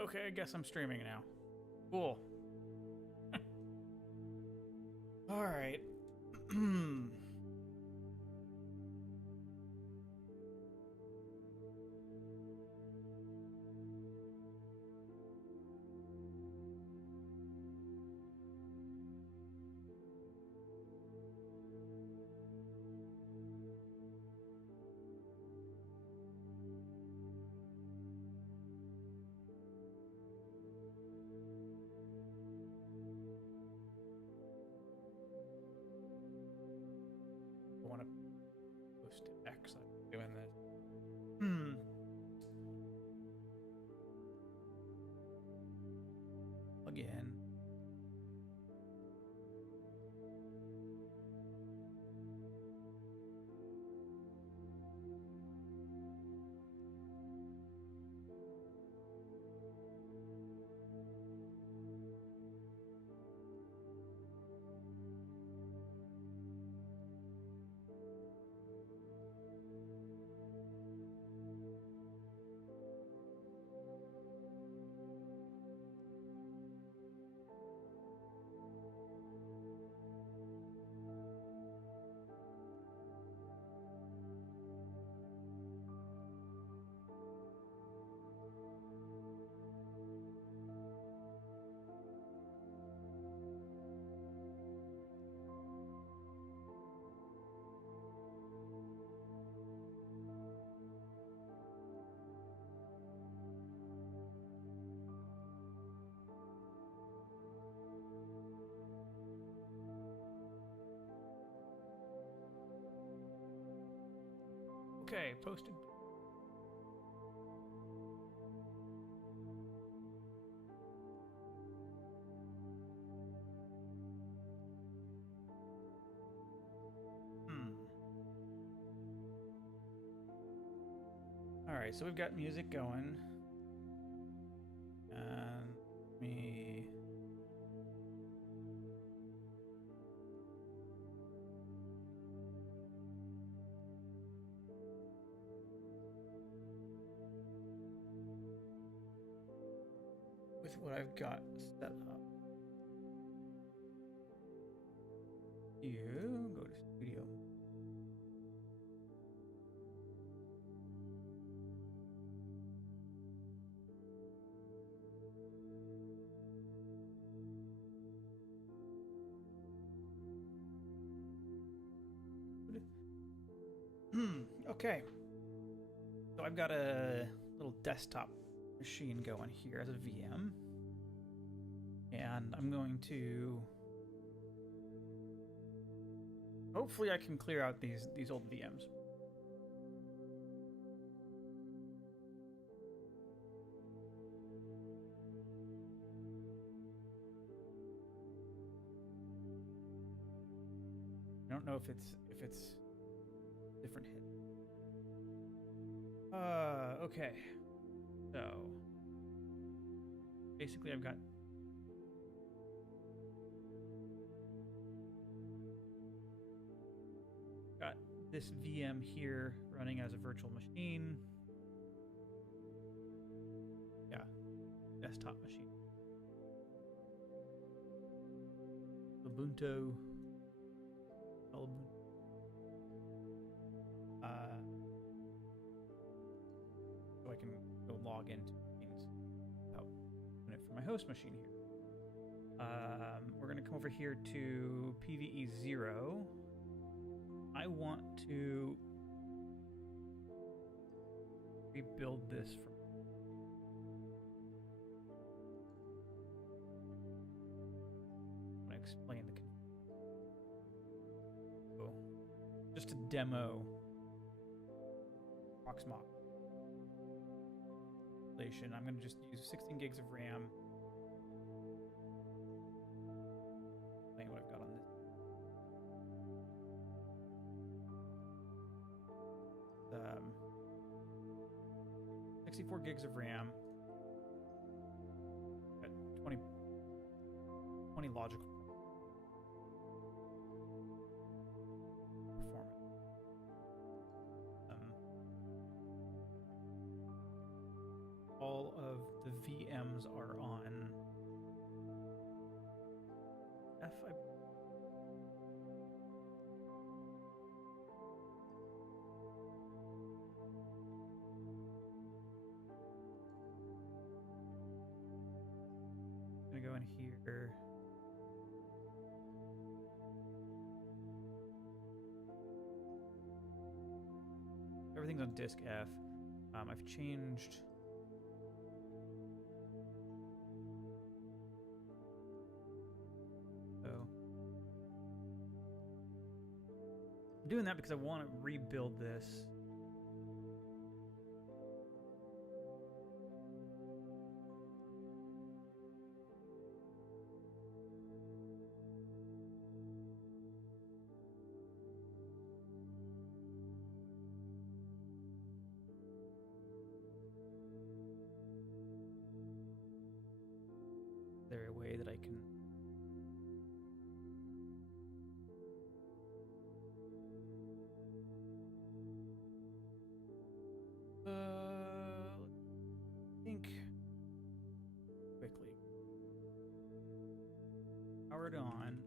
Okay, I guess I'm streaming now. Cool. All right. I want to post to X. I'm doing this. Again. Okay, posted. All right, so we've got music going. And me. With what I've got set up. You go to studio. Okay. So I've got a little desktop machine going here as a VM. And I'm going to... Hopefully I can clear out these old VMs. I don't know if it's different hit. Okay. So basically I've got this VM here running as a virtual machine. Yeah, desktop machine. Ubuntu. So I can go log into machines without doing it from my host machine here. We're going to come over here to PVE 0. I want to rebuild this from... I'm going to explain the... Oh, just a demo Proxmox. I'm going to just use 16 gigs of RAM. Playing what I've got on this. 64 gigs of RAM. Got 20 logical performance. All of the VMs are on F. I'm gonna go in here. Everything's on disk F. I've changed. So I'm doing that because I want to rebuild this. Is there a way that I can think quickly. Power it on.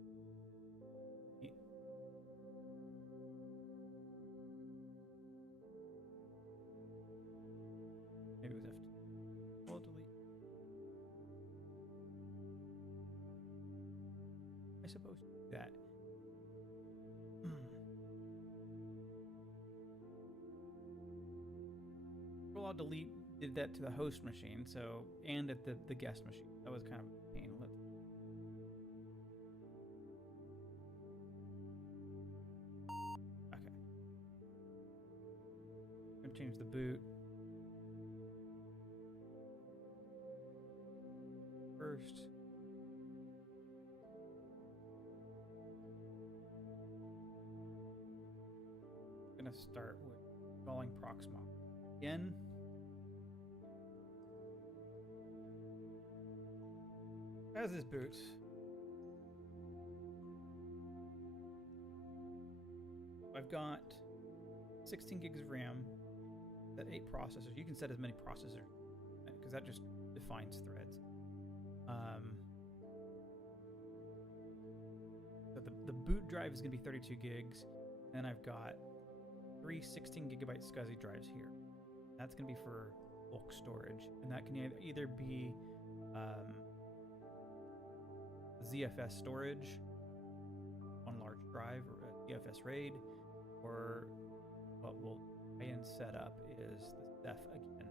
Maybe it was F2. I'll delete. I suppose to do that. Well, I'll delete. Did that to the host machine, so and at the guest machine. That was kind of a pain. Okay. I'm gonna change the boot. First. I'm gonna start with installing Proxmox again. As this boots, I've got 16 gigs of RAM, that 8 processors. You can set as many processors because that just defines threads. So the boot drive is going to be 32 gigs, and I've got 3 16 gigabyte SCSI drives here. That's going to be for bulk storage, and that can either be ZFS storage on large drive or a ZFS RAID, or what we'll try and set up is the Ceph again.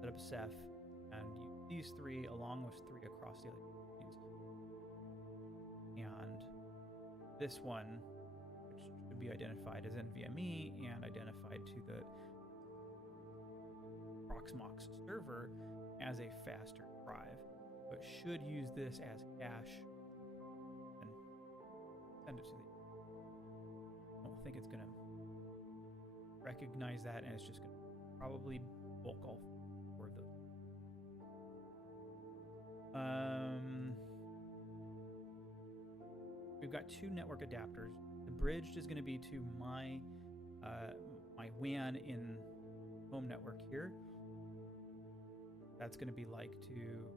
Set up Ceph and use these 3 along with 3 across the other machines. And this one, which should be identified as NVMe and identified to the Proxmox server as a faster drive, but should use this as cache and send it to the. I don't think it's going to recognize that, and it's just going to probably bulk all 4 of those. We've got 2 network adapters. The bridged is going to be to my my WAN in home network here. That's going to be like to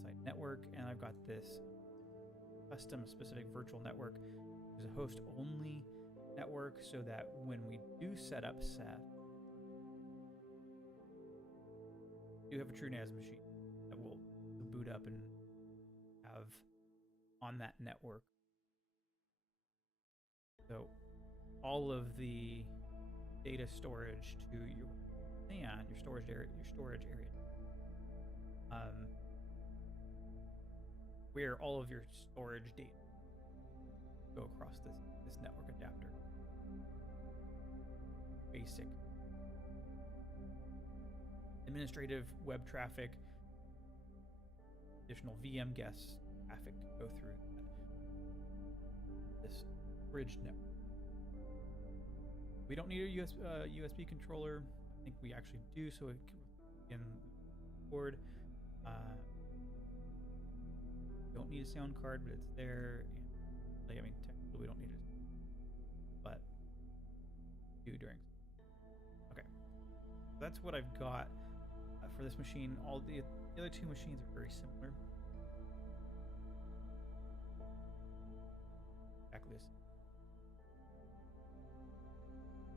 site network, and I've got this custom specific virtual network. There's a host only network so that when we do set up Ceph, you have a true NAS machine that will boot up and have on that network. So all of the data storage to your LAN, your storage area, where all of your storage data go across this network adapter. Basic administrative web traffic, additional VM guest traffic to go through this bridge network. We don't need a USB controller. I think we actually do, so it can record. Don't need a sound card, but it's there. And I mean, technically we don't need it, but do during. Okay, so that's what I've got for this machine. All the other two machines are very similar. Exactly this.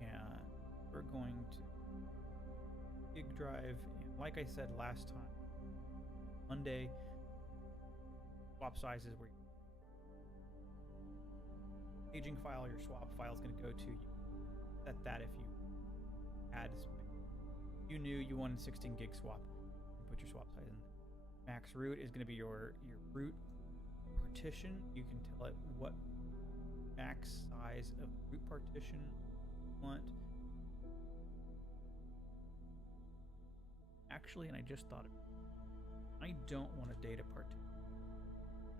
And we're going to gig drive. And like I said last time, Monday, swap sizes where your staging file, your swap file is going to go to. You set that if you had, you knew you wanted 16 gig swap, you put your swap size in. Max root is going to be your root partition. You can tell it what max size of root partition you want. Actually, and I just thought of it, I don't want a data partition.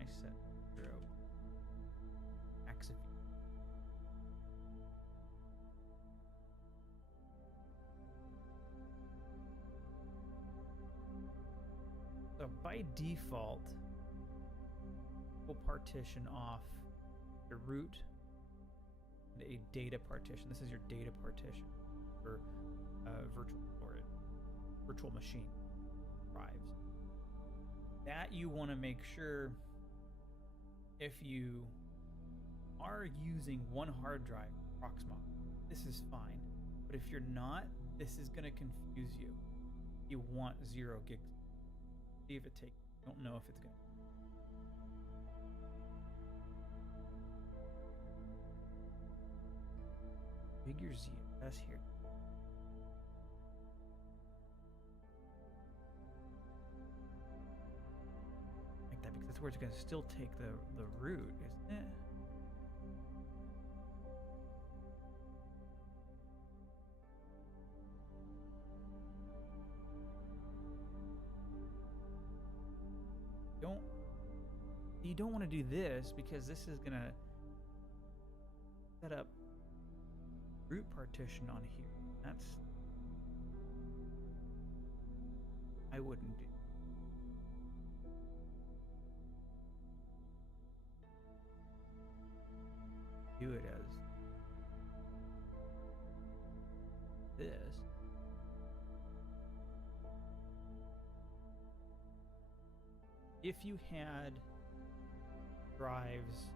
I set 0 max of so by default, we'll partition off the root and a data partition. This is your data partition for virtual storage, virtual machine drives. That you want to make sure, if you are using one hard drive, Proxmox, this is fine. But if you're not, this is going to confuse you. You want 0 gigs. See if it takes. Don't know if it's going to. Figure ZFS here. Like that, because that's where it's going to still take the root, isn't it? You don't want to do this because this is going to set up root partition on here. That's, I wouldn't do it as this. If you had drives,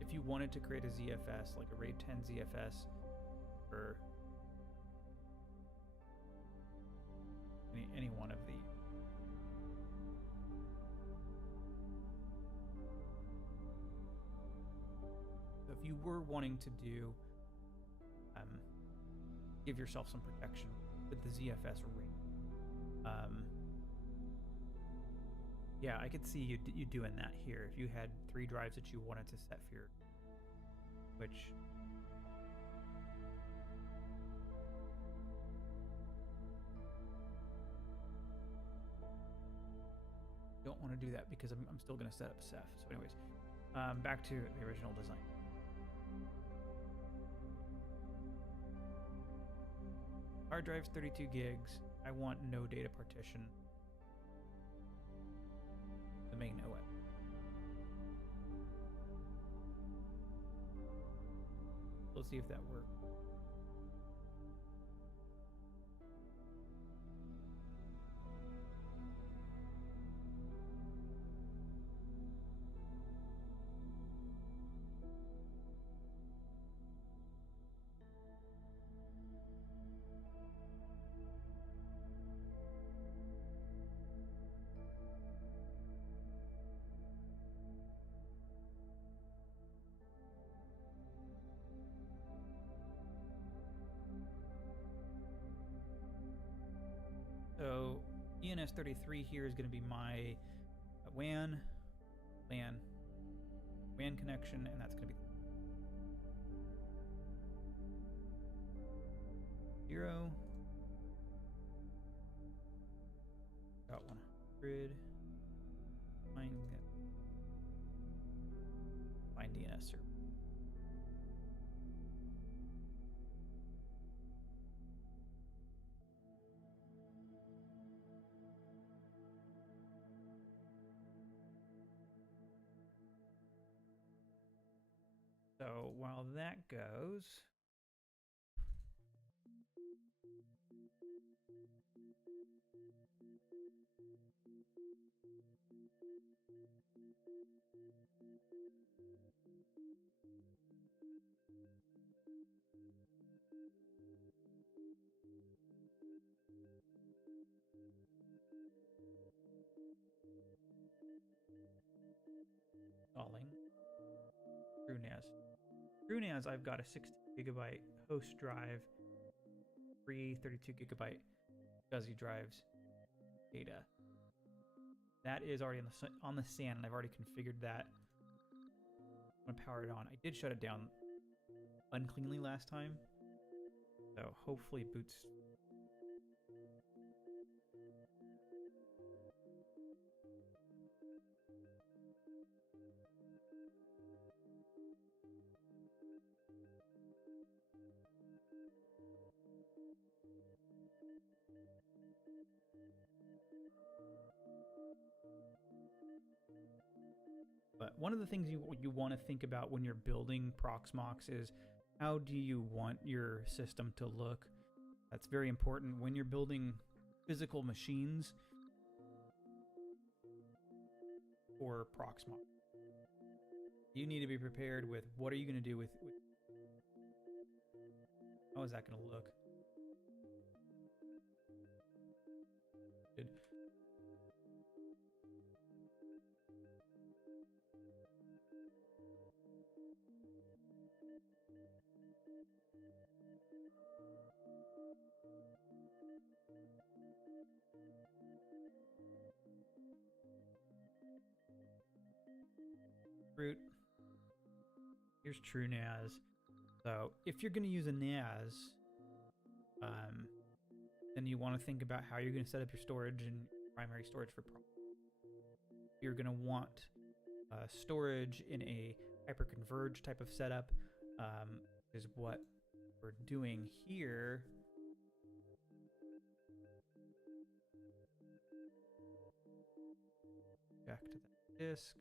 if you wanted to create a ZFS, like a RAID 10 ZFS for any one of the so if you were wanting to do give yourself some protection with the ZFS RAID, yeah, I could see you doing that here. If you had 3 drives that you wanted to set for your, which don't want to do that because I'm still going to set up Ceph. So anyways, back to the original design. Hard drive's 32 gigs. I want no data partition. The main OS. Let's see if that works. So ENS33 here is going to be my WAN connection, and that's going to be 0. Got 100. Find DNS server. So while that goes, Installing TrueNAS. TrueNAS, I've got a 60 gigabyte host drive, free 32 gigabyte fuzzy drives data. That is already on the SAN, and I've already configured that. I'm gonna power it on. I did shut it down uncleanly last time, so hopefully it boots. But one of the things you want to think about when you're building Proxmox is how do you want your system to look? That's very important when you're building physical machines for Proxmox. You need to be prepared with what are you going to do with how is that going to look? Good. Root. Here's TrueNAS. So if you're going to use a NAS, then you want to think about how you're going to set up your storage and primary storage for Proxmox. You're going to want storage in a hyperconverged type of setup, is what we're doing here. Back to the disk.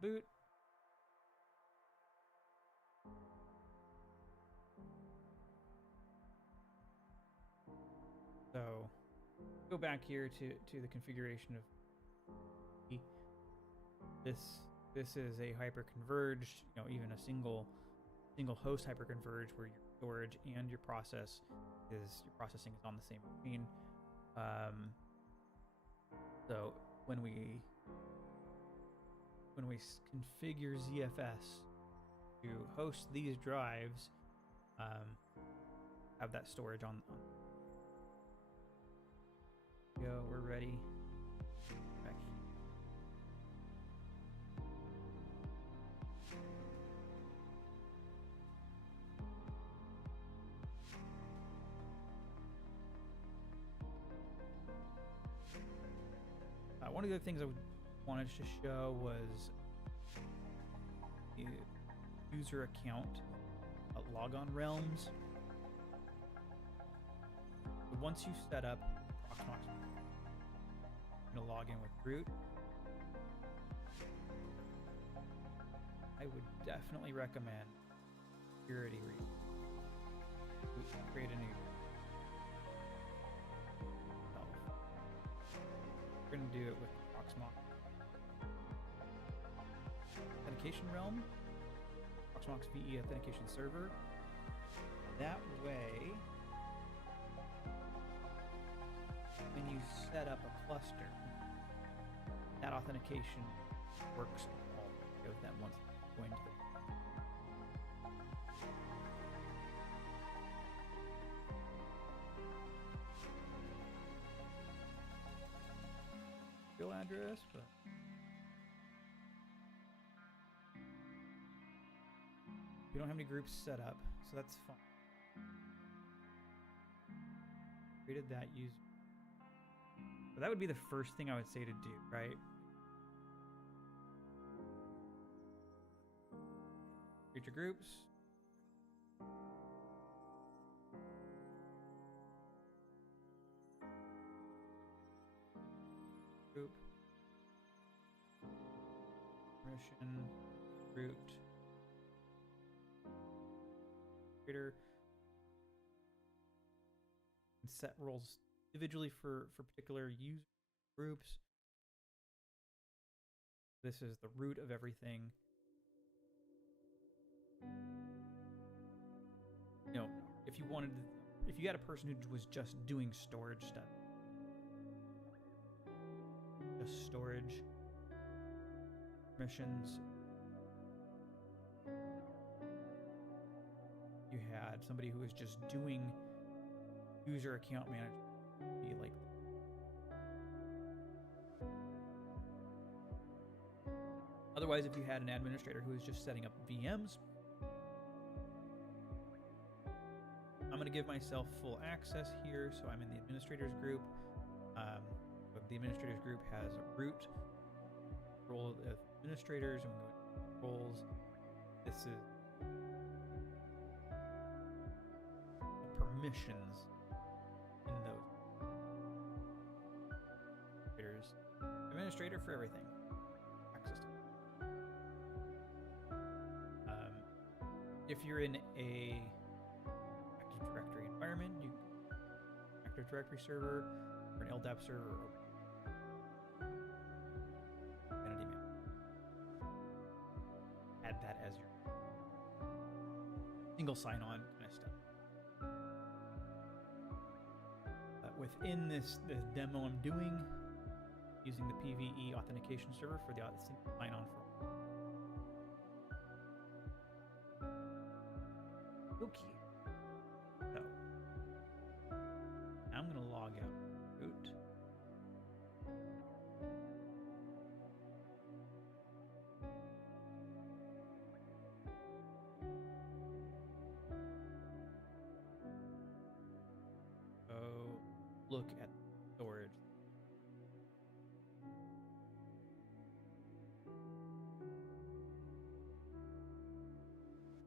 Boot. So go back here to the configuration of this is a hyperconverged, even a single host hyperconverged where your storage and your processing is on the same machine. So when we configure ZFS to host these drives, have that storage on. Go, we're ready. Back here. One of the things I wanted to show was the user account logon realms. So once you set up Proxmox, I'm going to log in with root. I would definitely recommend security read. Create a new. We're going to do it with Proxmox authentication realm, Proxmox PVE authentication server. That way, when you set up a cluster, that authentication works all of them once going to the real address, but we don't have any groups set up, so that's fine. Created that user. But that would be the first thing I would say to do, right? Create your groups. Group. Permission. Root. Creator. And set roles individually for particular user groups. This is the root of everything. You know, if you had a person who was just doing storage stuff, just storage permissions, you had somebody who was just doing user account management, be like. Otherwise, if you had an administrator who was just setting up VMs, I'm going to give myself full access here, so I'm in the administrators group. But the administrators group has a root, role of administrators, and we're going to roles. This is the permissions in those administrator for everything. Access to. If you're in a Active Directory environment, you can Active Directory server or an LDAP server or identity manager. Add that as your single sign-on kind of stuff. Within this demo I'm doing, using the PVE authentication server for the single sign-on for. Okay. So I'm going to log out root. So look at storage.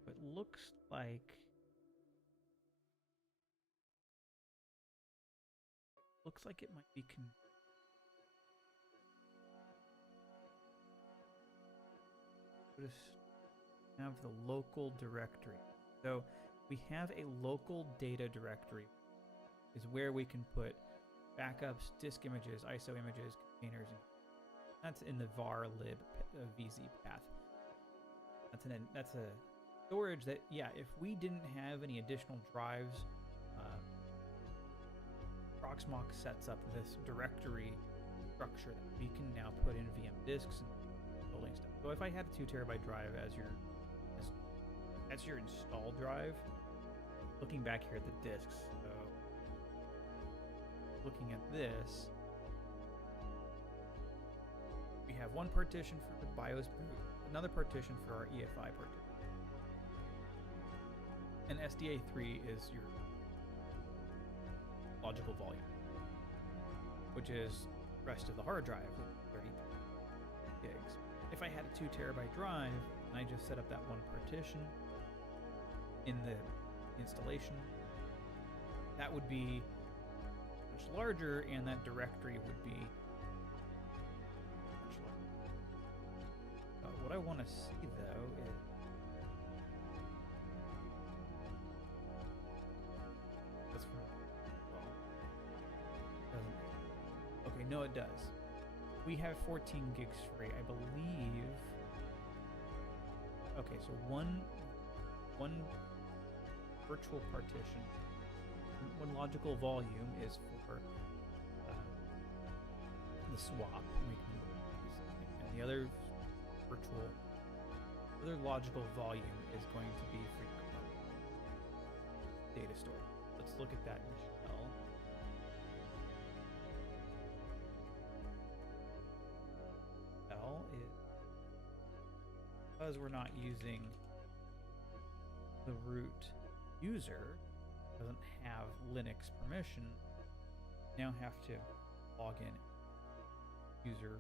It looks like it might be just have the local directory. So we have a local data directory is where we can put backups, disk images, ISO images, containers, and that's in the var lib vz path. That's a storage that, yeah, if we didn't have any additional drives, Proxmox sets up this directory structure that we can now put in VM disks and building stuff. So if I had a 2 terabyte drive as your install drive, looking back here at the disks, so looking at this, we have one partition for the BIOS boot, another partition for our EFI partition, and SDA3 is your logical volume, which is the rest of the hard drive with 30 gigs. If I had a 2 terabyte drive and I just set up that one partition in the installation, that would be much larger, and that directory would be much larger. What I want to see though is okay, no, it does. We have 14 gigs free, I believe. Okay, so one virtual partition, one logical volume is for the swap, and the other logical volume is going to be for data storage. Let's look at that in shell. Because we're not using the root user, doesn't have Linux permission, now have to log in user.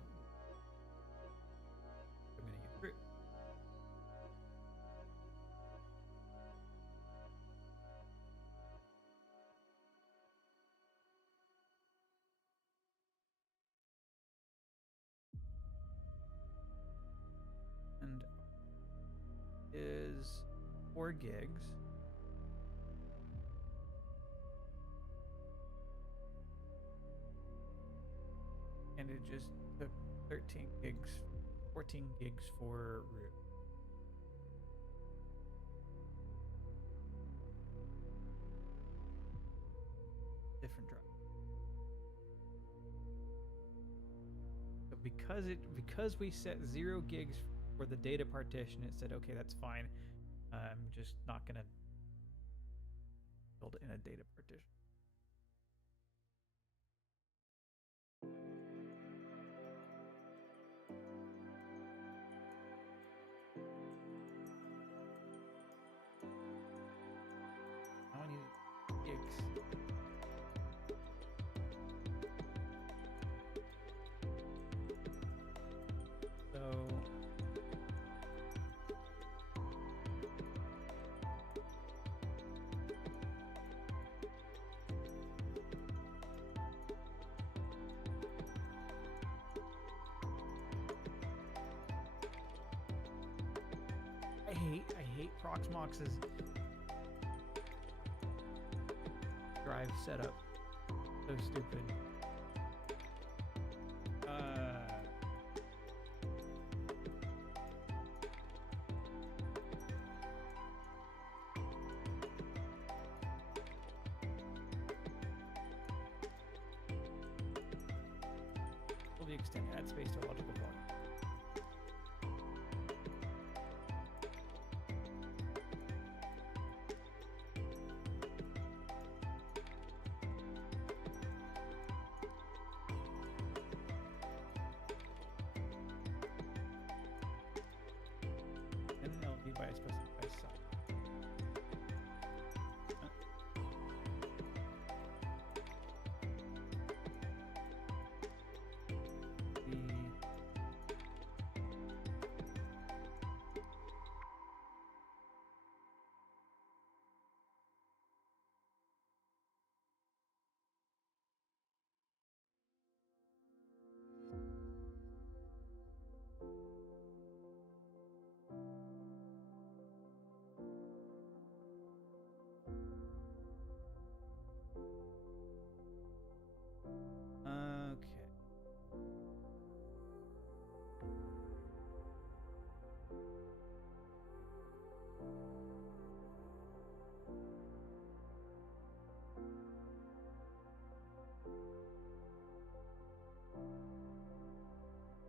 I'm going to use root. 4 gigs. And it just took 13 gigs, 14 gigs for root. Different drive. So because we set 0 gigs for the data partition, it said, okay, that's fine. I'm just not gonna build it in a data partition. Now I need gigs. So I hate Proxmox's drive setup. So stupid. Will be extend add space to a logical volume. By a specified size.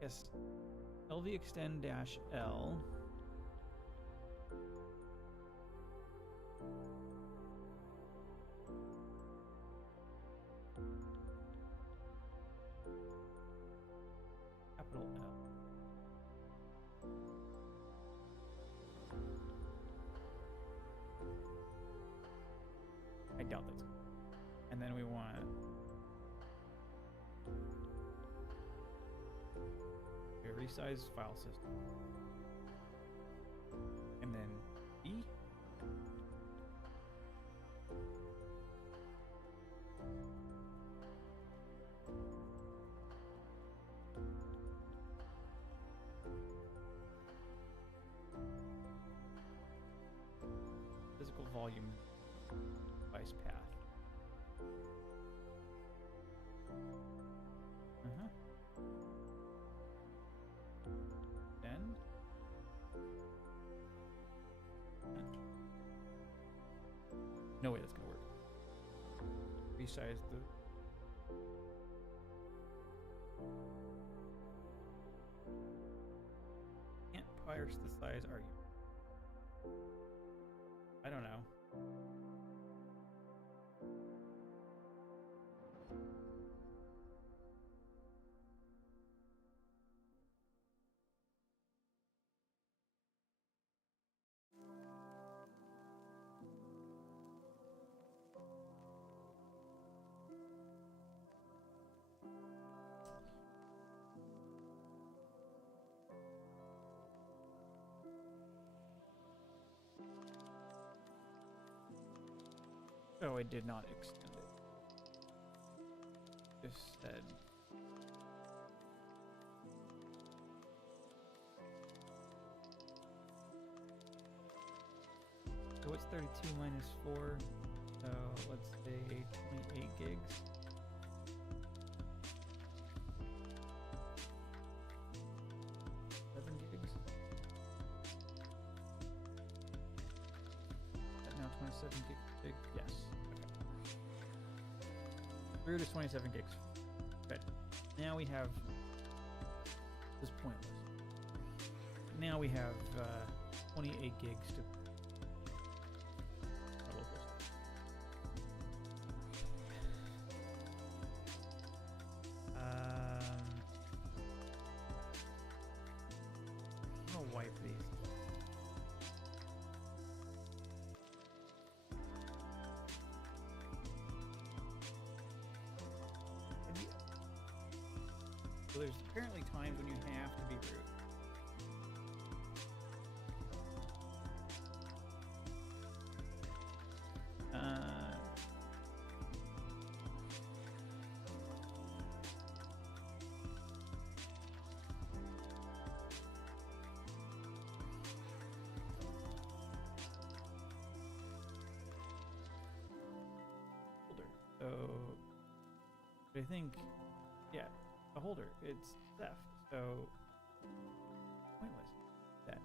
Yes, LV extend dash L. Capital L. I doubt that's good. And then we want resize file system. And then E. Physical volume device path. No way that's gonna work. Resize the can't parse the size, are you? I don't know. Oh, I did not extend it. Just said. So what's 32 minus 4? So let's say 28 gigs. Gigs. Now 27 gig. Yes. Okay. Root is 27 gigs. Good. Now we have. This is pointless. Now we have 28 gigs to. Wipe these. So there's apparently times when you have to be root. So, but I think, yeah, a holder, it's theft, so pointless. That.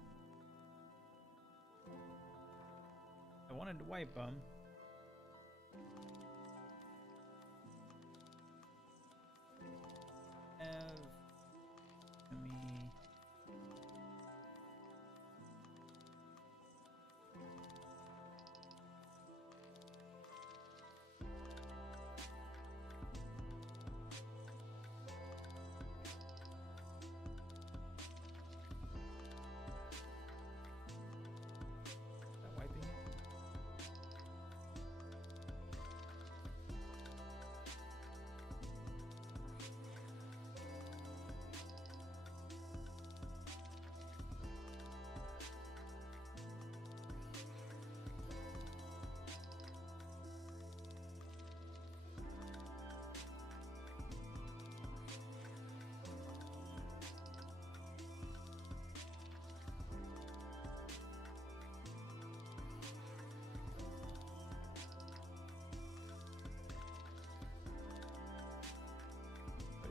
I wanted to wipe them.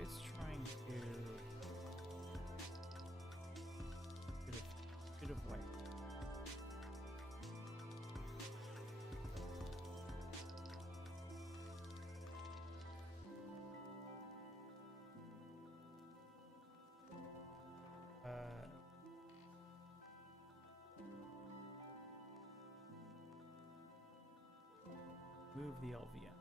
It's trying to bit of white. Move the LVM.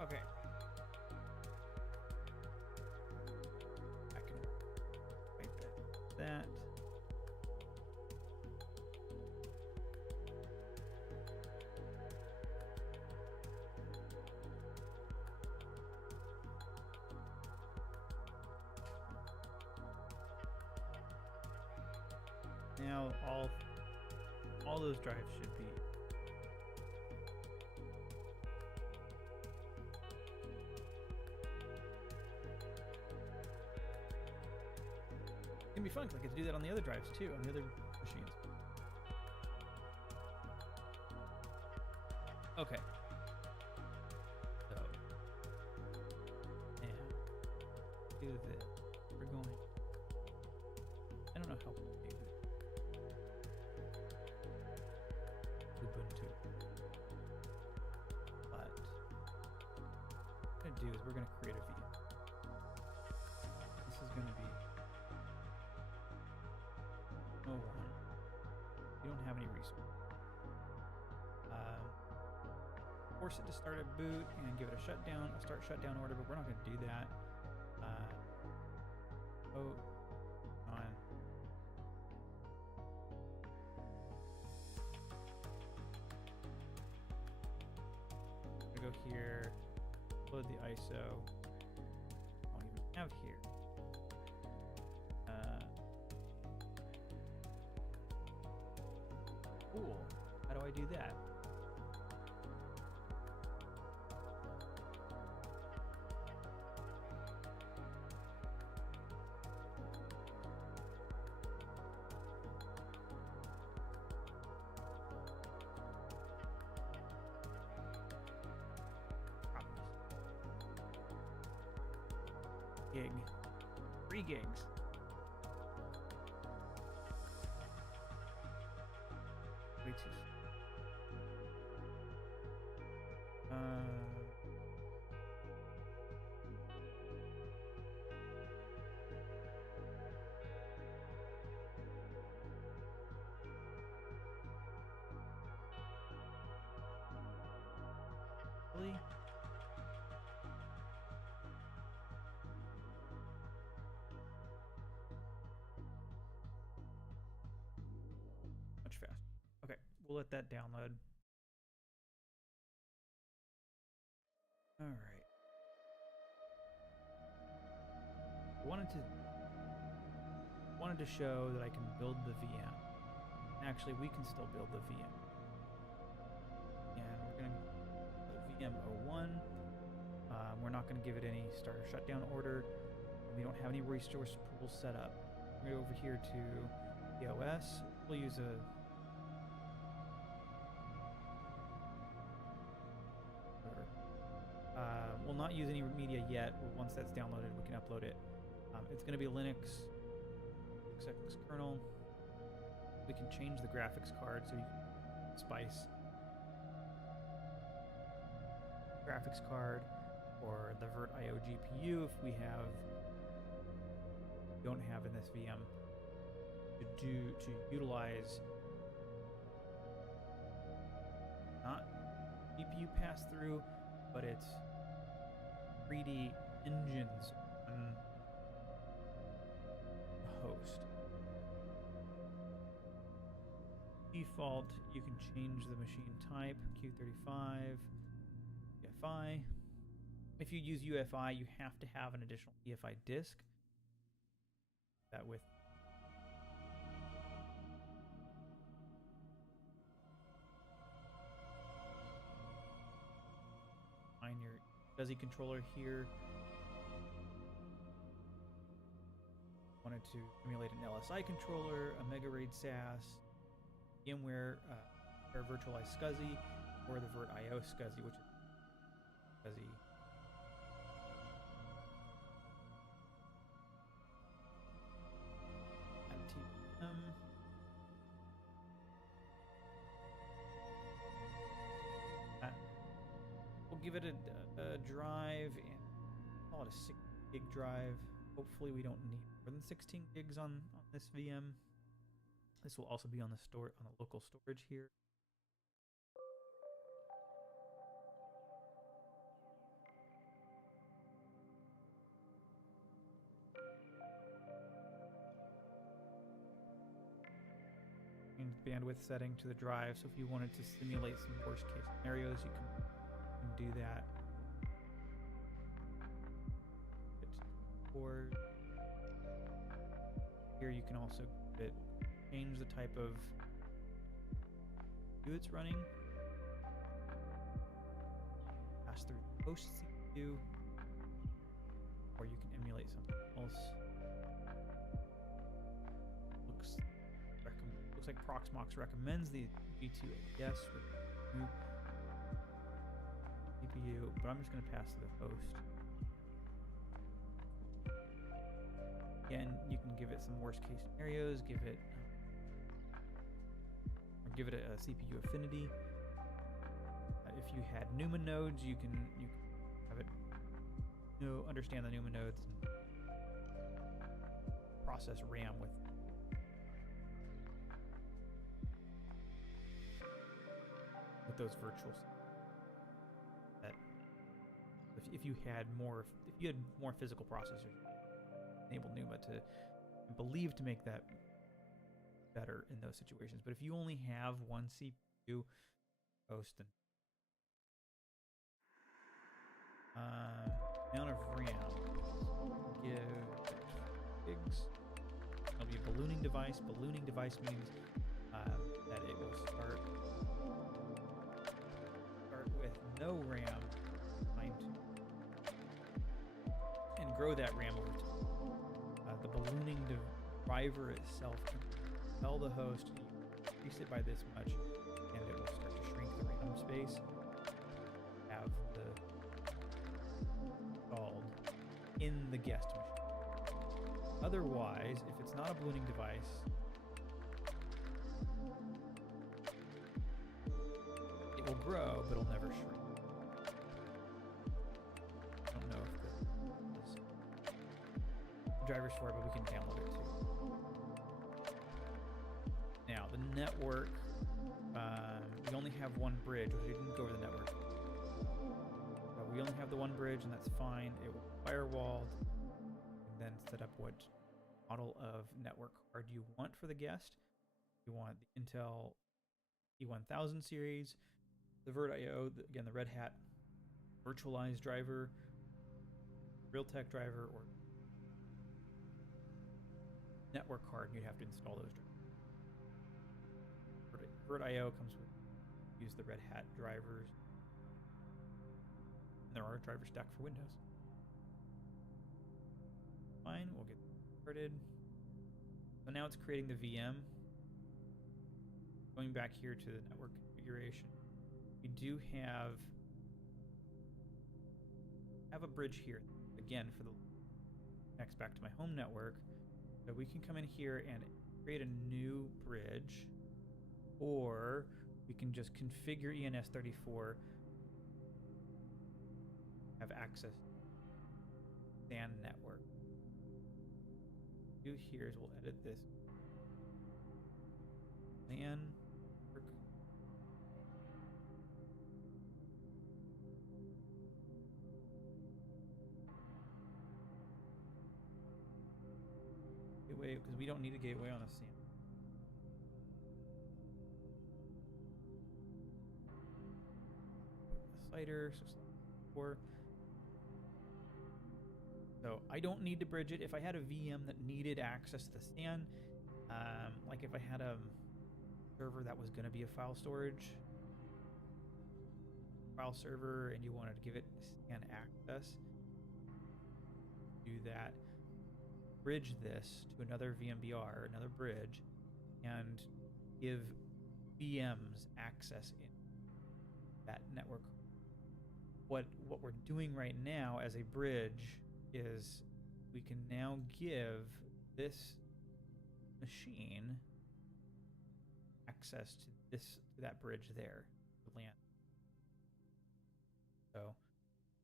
Okay. I can wait that. Now all those drives should be. It can be fun because I get to do that on the other drives too, on the other machines. Okay. So, now, do this. We're going. I don't know how to do it. Ubuntu. But, what we're going to do is we're going to create a VM. This is going to be. Oh, you don't have any resources. Force it to start a boot and give it a shutdown, a start shutdown order, but we're not going to do that. ISO. I don't even have here. Cool. How do I do that? Gig. 3 gigs. Way too. Really? Much faster. Okay, we'll let that download. All right. Wanted to show that I can build the VM. Actually, we can still build the VM. And we're going to VM 01. We're not going to give it any start or shutdown order. We don't have any resource pools set up. We're over here to the OS. We'll use a we'll not use any media yet. Once that's downloaded, we can upload it. It's going to be Linux kernel. We can change the graphics card so you can spice graphics card or the VirtIO GPU if we don't have in this VM to utilize not GPU pass through, but it's 3D engines on the host. Default, you can change the machine type, Q35, EFI. If you use UEFI, you have to have an additional EFI disk. That with find your fuzzy controller here. Wanted to emulate an LSI controller, a Mega RAID SAS, VMware or virtualized SCSI, or the VirtIO SCSI, which is SCSI. We'll give it a drive and call it a 6 gig drive. Hopefully we don't need more than 16 gigs on this VM. This will also be on the local storage here. And bandwidth setting to the drive, so if you wanted to simulate some worst case scenarios, you can do that. Or here you can also change the type of CPU it's running, pass through the host CPU, or you can emulate something else. Looks like Proxmox recommends the G2 AES with new CPU, but I'm just going to pass to the host. Again, you can give it some worst case scenarios, give it a CPU affinity. If you had NUMA nodes, you can have it understand the NUMA nodes and process RAM with those virtuals. That if you had more physical processors, enable NUMA to believe to make that better in those situations. But if you only have one CPU host, and amount of RAM. Give gigs. It'll be a ballooning device. Ballooning device means that it will start with no RAM, and grow that RAM over time. The ballooning driver itself can tell the host increase it by this much, and it will start to shrink the RAM space. Have the installed in the guest machine. Otherwise, if it's not a ballooning device, it will grow, but it'll never shrink. I don't know if the drivers for it, but we can download it too. Now, the network, we only have one bridge, which we didn't go over the network. But we only have the one bridge, and that's fine. It will be firewalled, and then set up what model of network card you want for the guest. You want the Intel E1000 series, the VirtIO, again, the Red Hat virtualized driver, Realtek driver, or network card, and you'd have to install those drivers. VirtIO comes with, use the Red Hat drivers. And there are drivers stacked for Windows. Fine, we'll get started. So now it's creating the VM. Going back here to the network configuration, we do have a bridge here. Again, for the connects back to my home network. So we can come in here and create a new bridge, or we can just configure ENS34, have access to SAN network. What we'll do here is we'll edit this SAN network. Gateway, because we don't need a gateway on a SAN. Slider, so I don't need to bridge it. If I had a VM that needed access to the SAN, like if I had a server that was going to be a file server, and you wanted to give it SAN access, do that. Bridge this to another VMBR, another bridge, and give VMs access in that network. What we're doing right now as a bridge is we can now give this machine access to that bridge there, the LAN. So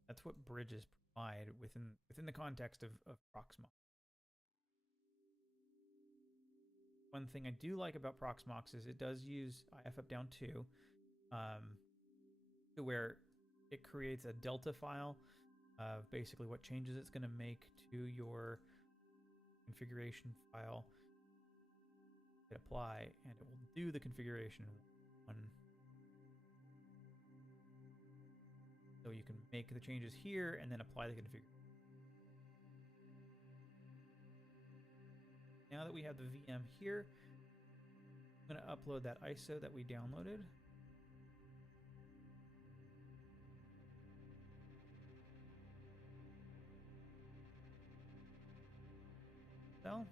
that's what bridges provide within the context of Proxmox. One thing I do like about Proxmox is it does use IF up down 2, to where it creates a delta file of basically what changes it's going to make to your configuration file. Hit apply, and it will do the configuration one. So you can make the changes here and then apply the configuration. Now that we have the VM here, I'm going to upload that ISO that we downloaded. So,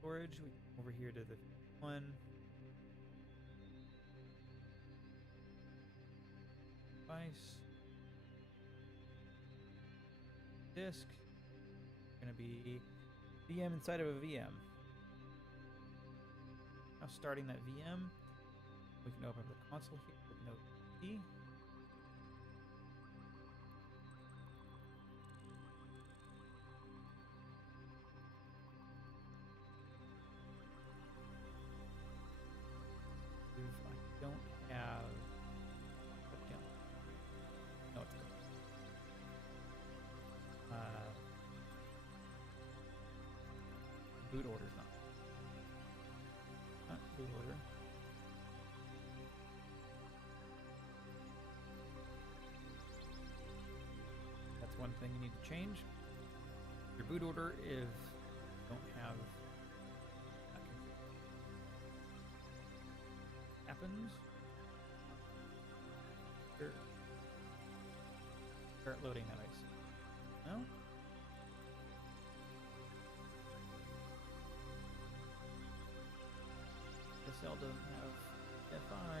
storage, we come over here to the one. Device. Disk. Going to be VM inside of a VM. Now starting that VM, we can open up the console here with Node C. I don't have. No, it's good. Boot order's not boot order. one thing you need to change. Your boot order if you don't have happens. Sure. Start loading that ice. No? The cell doesn't have FI.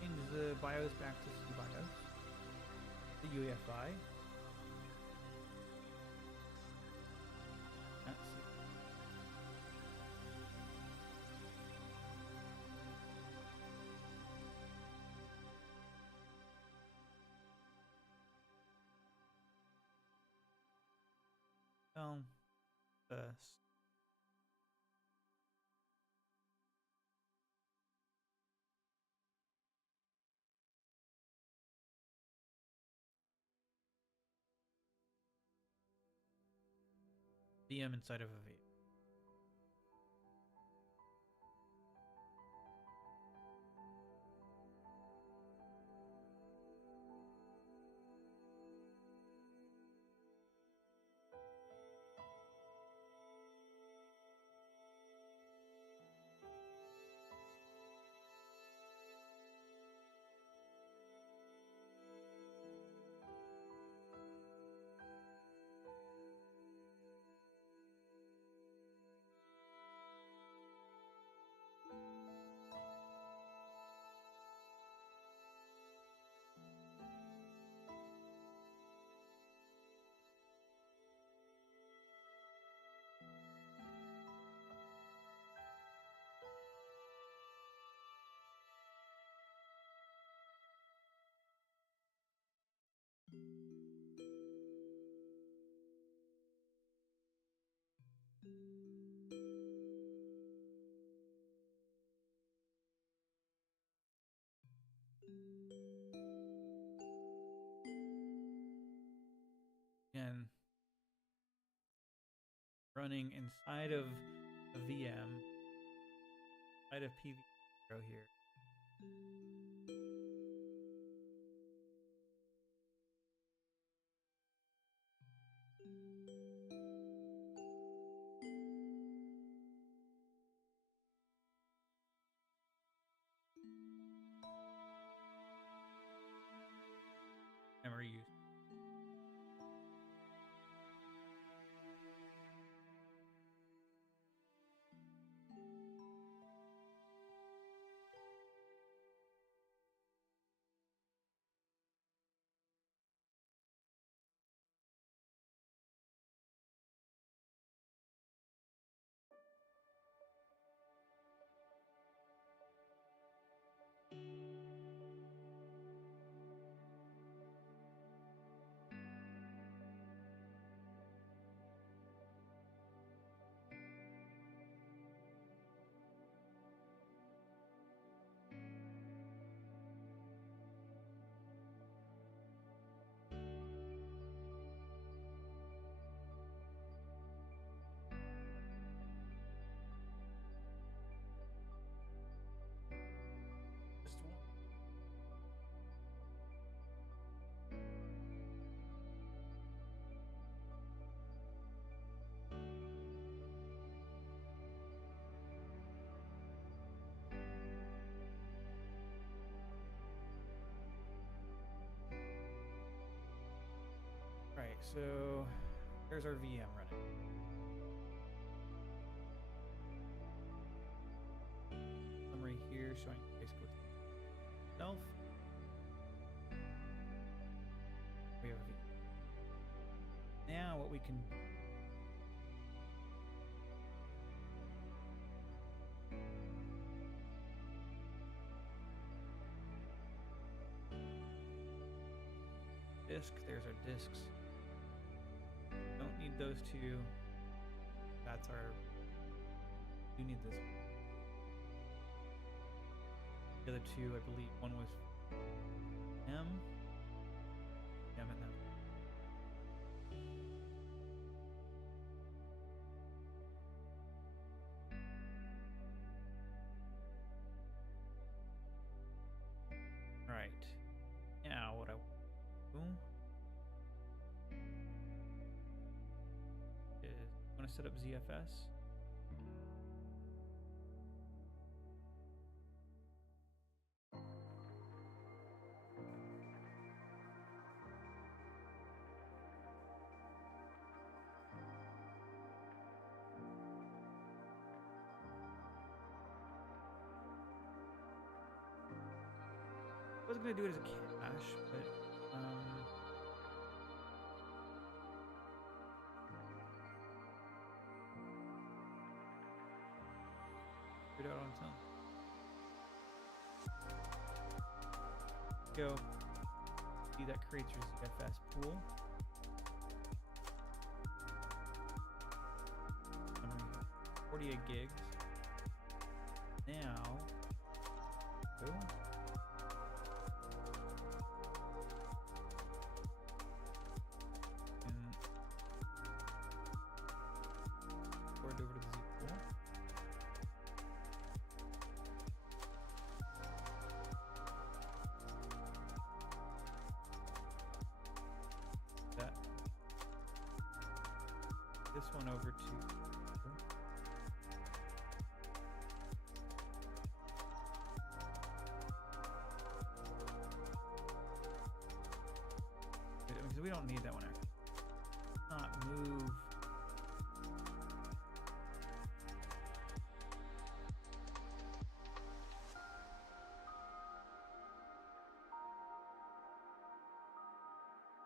Change the BIOS back to CBIOS, the UEFI. That's first. VM inside of a VM. And running inside of a VM, inside of PVE here. Memory use. Right, so there's our VM running. Summary here showing basically itself. We have a VM. Now what we can disk, there's our disks. Don't need those two. That's our. Do need this. The other two, I believe, one was to set up ZFS. I was going to do it as a cache, but put it out on its own. Go. See, that creates your ZFS pool. 48 gigs. Now, go. Over to the Z pool. That. This one over to. Because we don't need that one. Not move.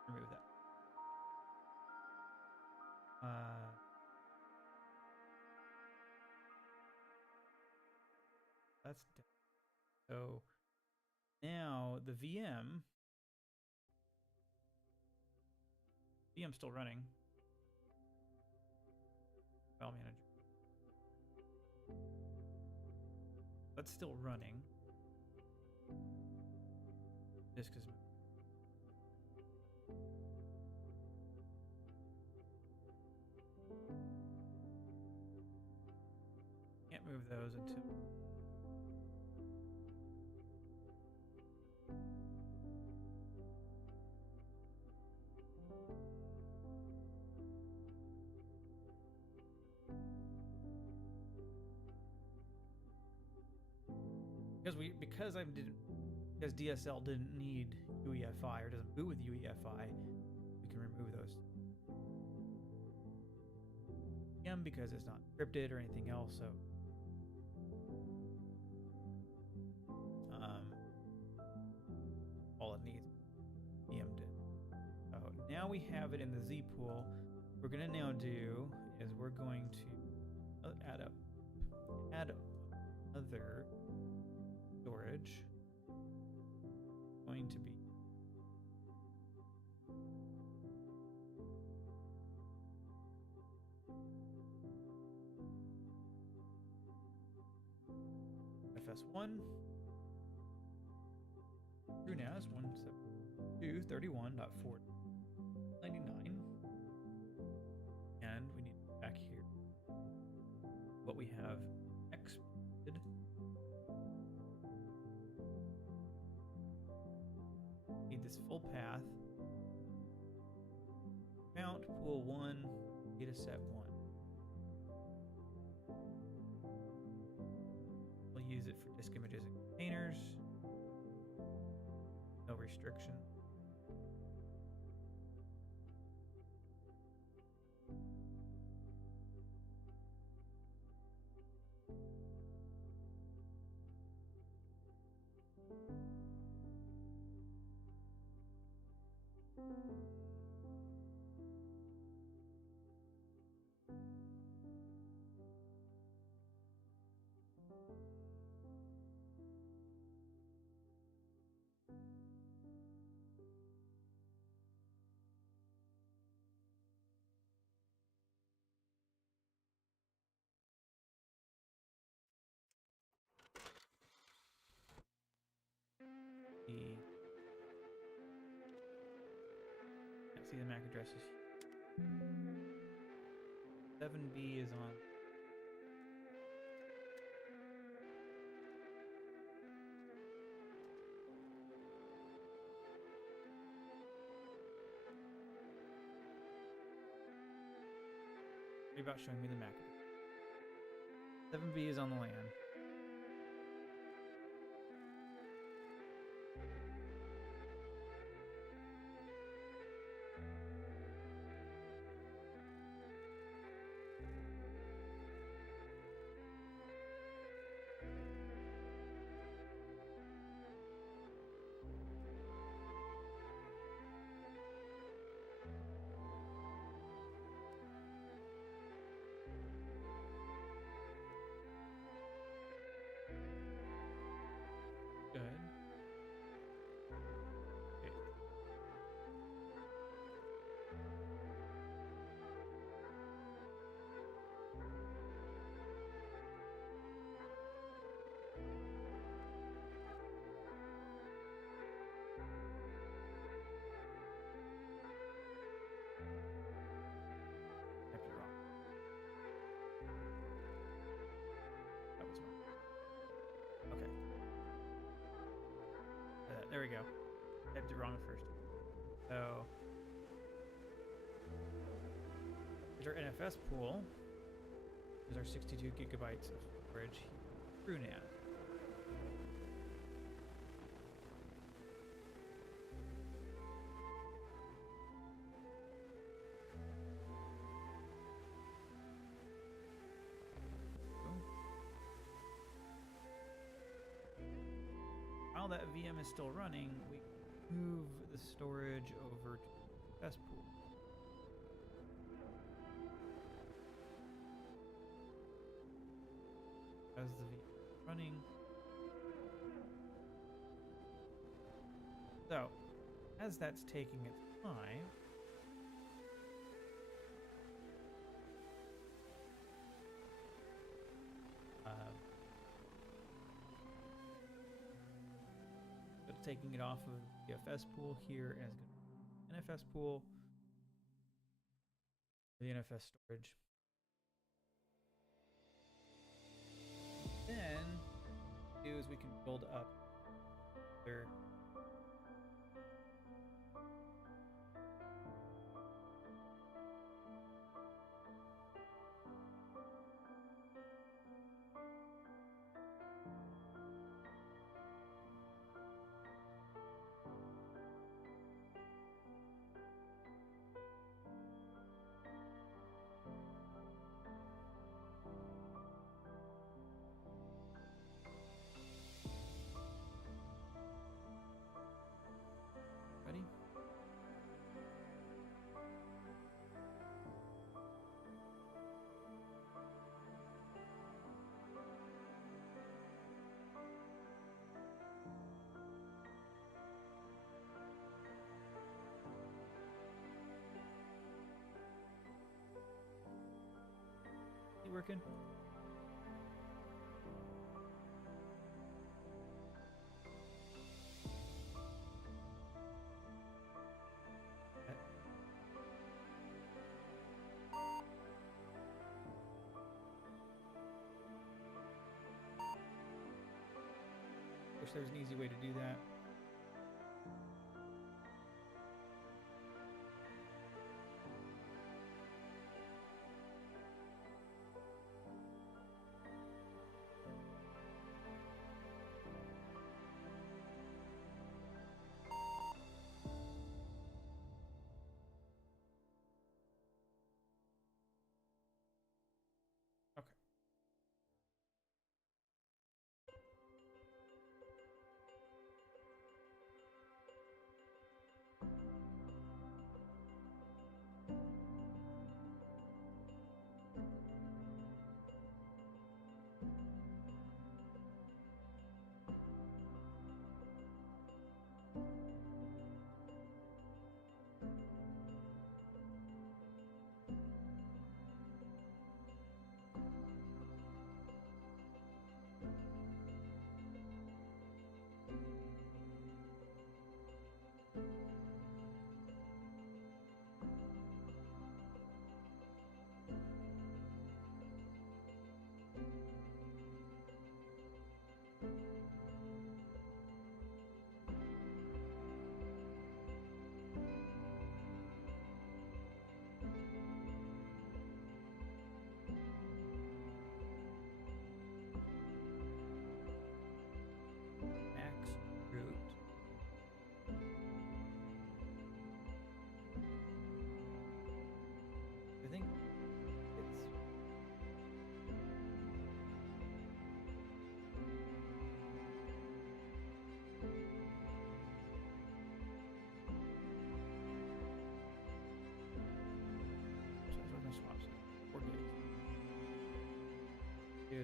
Remove that. That's done. So now the VM's still running. File manager. That's still running. Disk is. Can't move those until. Because DSL didn't need UEFI or doesn't boot with UEFI, we can remove those. Because it's not encrypted or anything else, so all it needs EM did. So now we have it in the Z pool. What we're gonna now do is we're going to add other storage. Going to be FS1 through NAS 172.31.499, and we need back here what we have exported. Need this full path. Mount pool 1, data set 1. We'll use it for disk images and containers. No restriction. Can't see the MAC addresses. 7B is on. Worry about showing me the map. 7B is on the land. Good. Okay. Typed it wrong. That was wrong. Okay. There we go. Typed it wrong first. So here's our NFS pool. Here's our 62 gigabytes of storage. Through NAS. While that VM is still running, we move the storage over to the test pool. As the VM is running. So, as that's taking its time, taking it off of the FS pool here and it's going to NFS pool, the NFS storage. Then do is we can build up their working. Wish there was an easy way to do that.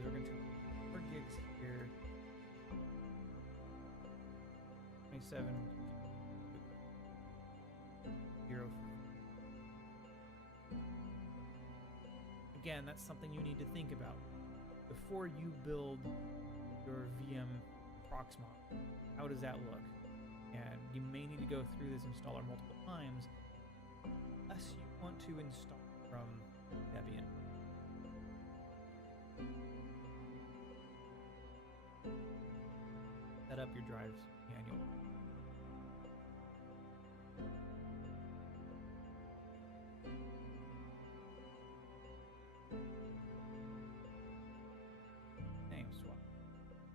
is we're going to 4 gigs here. 27 0. Again, that's something you need to think about before you build your VM Proxmox. How does that look? And you may need to go through this installer multiple times unless you want to install from Debian. Set up your drives manually. Name swap.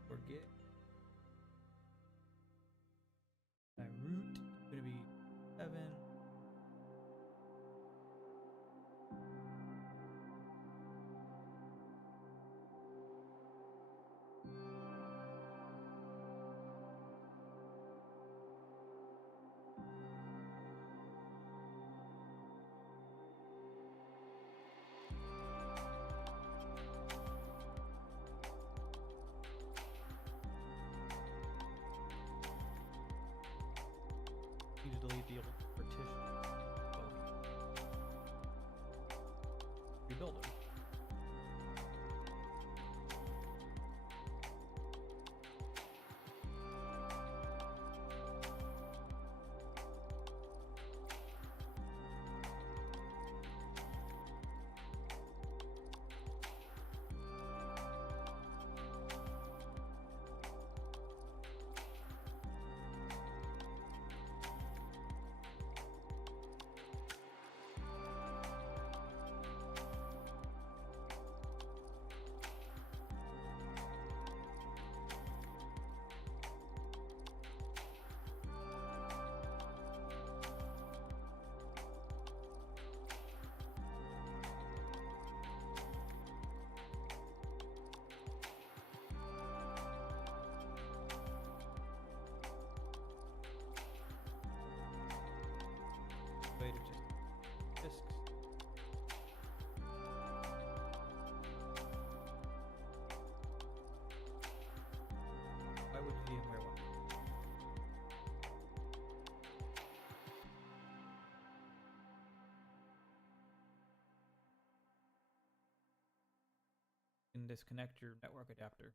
Forget. My root is going to be 7. Need to delete the old partition. Rebuild it. Way to just disks. Why would VMware want? You can disconnect your network adapter.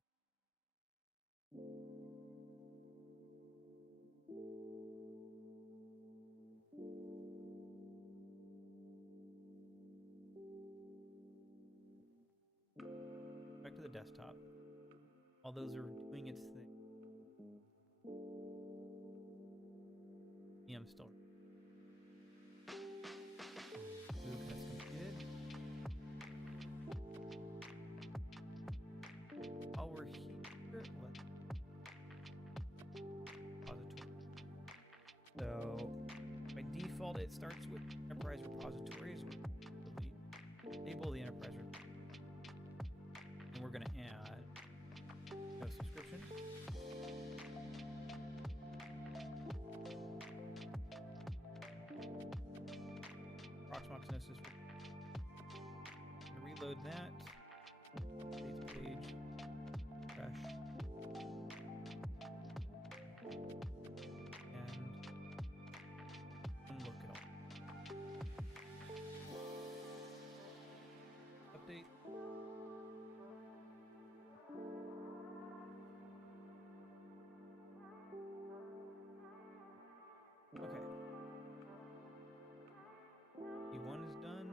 Back to the desktop. While those are doing its thing. VM still. Move has completed. While we're here, let's repository. So by default, it starts with enterprise repositories. We'll enable the enterprise repository. And we're going to add no subscription. Proxmox no subscription. Reload that. Updates page. Refresh. And look it all. Update. Okay. E1 is done.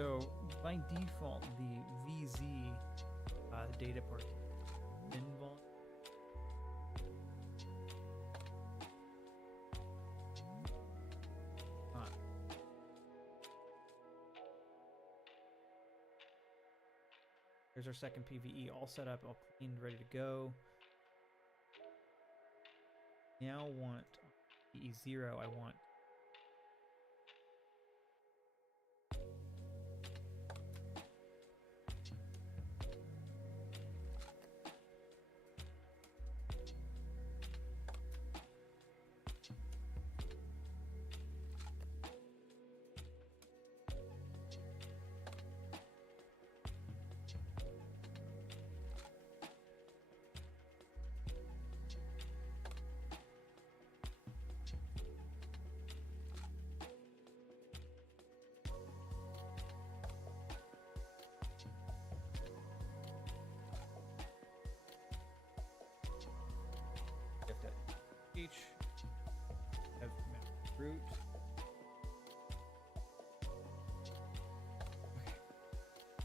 So by default, the VZ data part involved. Here's our second PVE all set up, all cleaned, ready to go. Now want PVE0, I want each have root. Okay.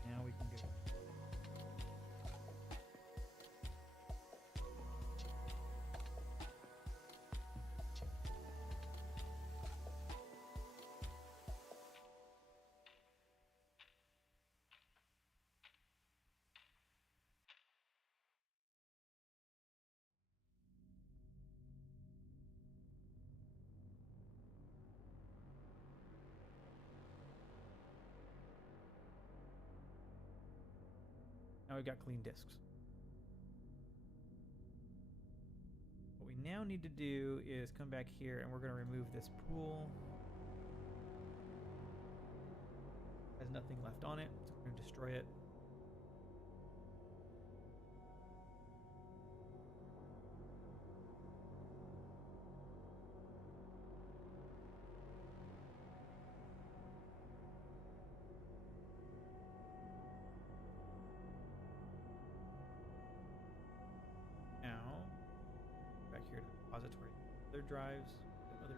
Now we can go. Now we've got clean disks. What we now need to do is come back here and we're going to remove this pool. Has nothing left on it, so we're going to destroy it. Here to the repository, other drives, other.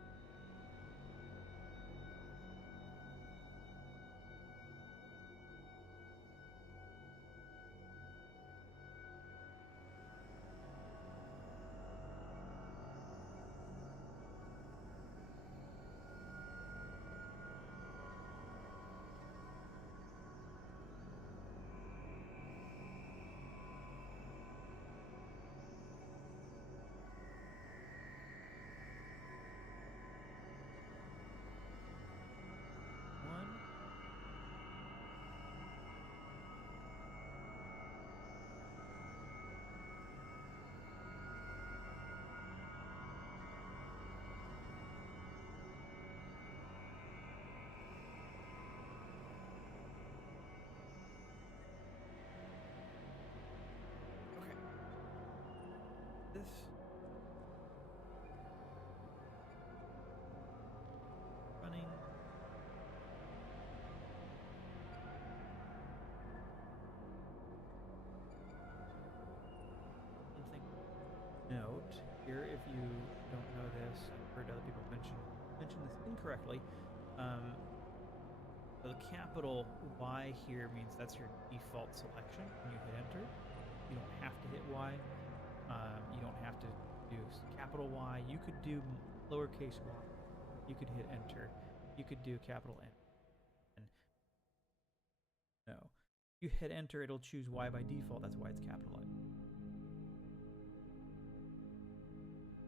This running. Something note here, if you don't know this, I've heard other people mention this incorrectly. The capital Y here means that's your default selection when you hit enter. You don't have to hit Y. You don't have to do capital Y. You could do lowercase y. You could hit enter. You could do capital N. No. If you hit enter, it'll choose Y by default. That's why it's capitalized.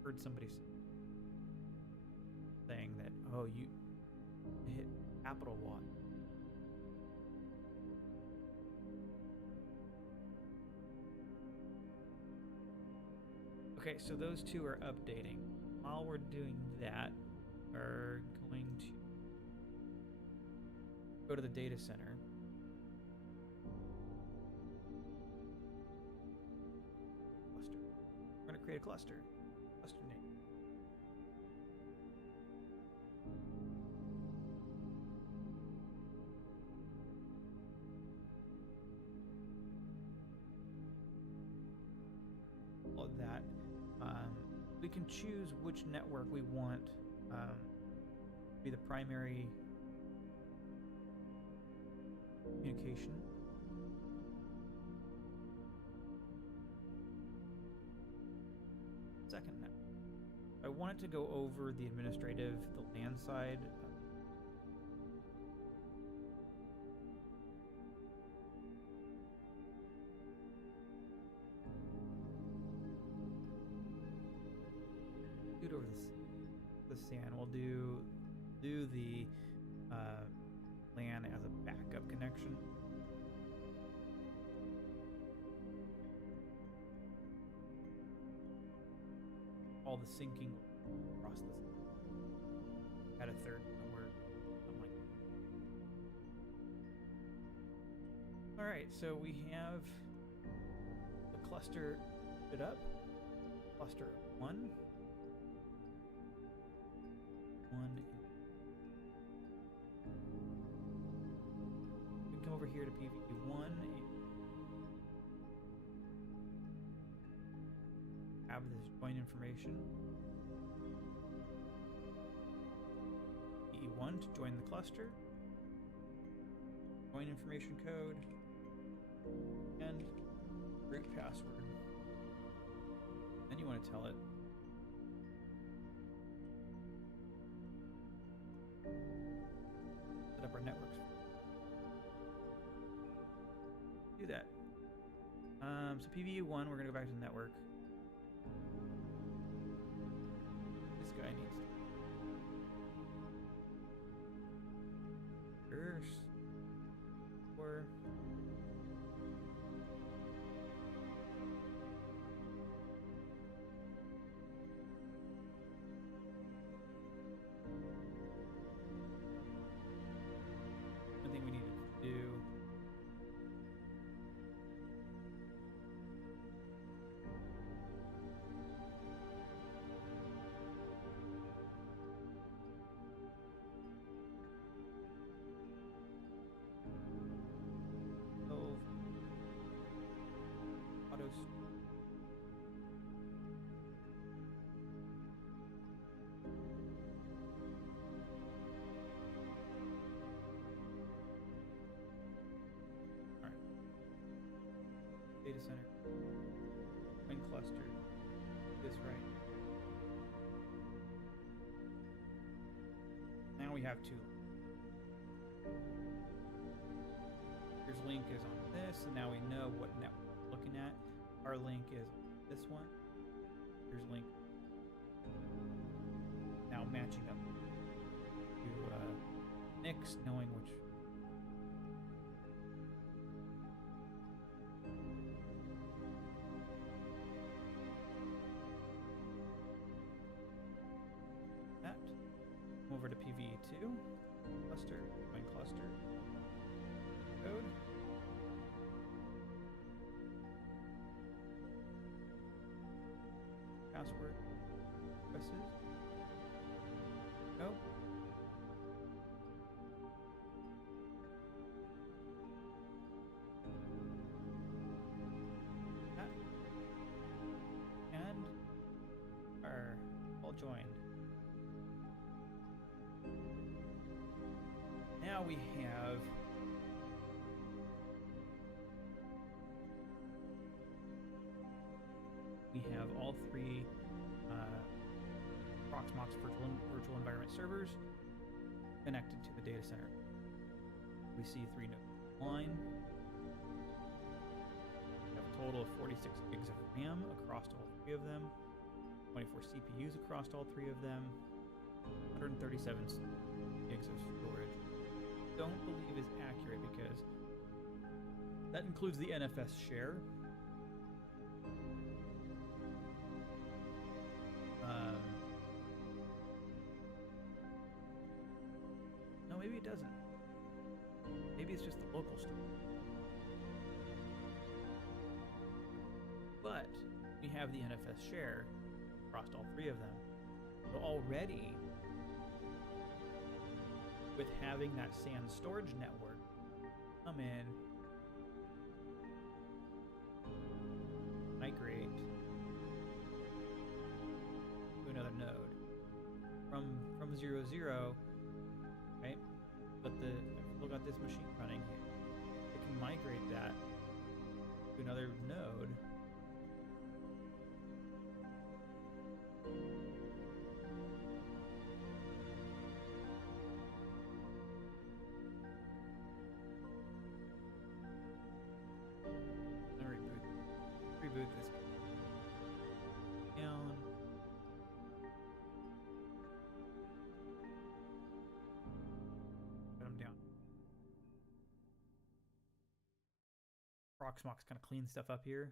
Heard somebody saying that, oh, you hit capital Y. Okay, so those two are updating. While we're doing that, we're going to go to the data center. Cluster. We're going to create a cluster. Cluster name. All of that. We can choose which network we want to be the primary communication. Second net. I want it to go over the administrative, the LAN side. Do it over the SAN. We'll do the LAN as a backup connection. All the syncing across this. Add a third network. Something like that. All right, so we have the cluster stood up. Cluster 1. We can come over here to PVE1. Have this join information. PVE1 to join the cluster. Join information code. And root password. Then you want to tell it set up our networks. Do that. So PVE1, we're going to go back to the network. This guy needs to first or one thing we needed to do. Data center, main cluster, this right. Now we have two. Here's link is on this, and now we know what network we're looking at. Our link is this one. Here's link. Now matching up to Nix, knowing which. Over to PVE2, cluster, join cluster, code. Password, addresses, go. That. And are all joined. Now we have all three Proxmox virtual environment servers connected to the data center. We see 3 nodes online. We have a total of 46 gigs of RAM across all 3 of them, 24 CPUs across all 3 of them, 137 gigs of storage. Don't believe is accurate because that includes the NFS share. No, maybe it doesn't. Maybe it's just the local store. But we have the NFS share across all 3 of them. So already, with having that SAN storage network come in, migrate to another node from 0, 0, right? But I've still got this machine running here. migrate that to another node. Reboot this down. Put them down. Proxmox kind of cleans stuff up here.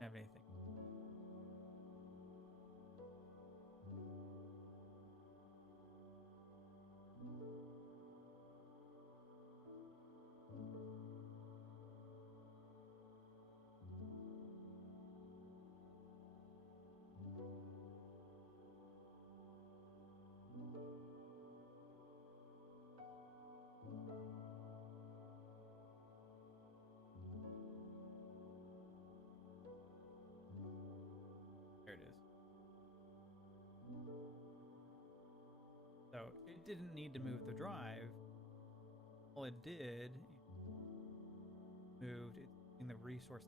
Have anything. There it is. So it didn't need to move the drive. All it did, moved it in the resource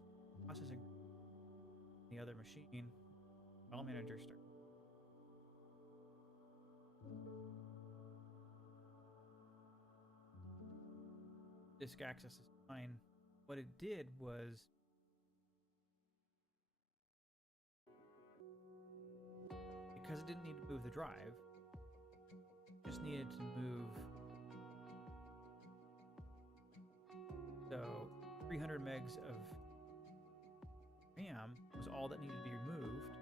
processing the other machine. File manager start. Disk access is fine. What it did was because it didn't need to move the drive, it just needed to move. So 300 megs of RAM was all that needed to be removed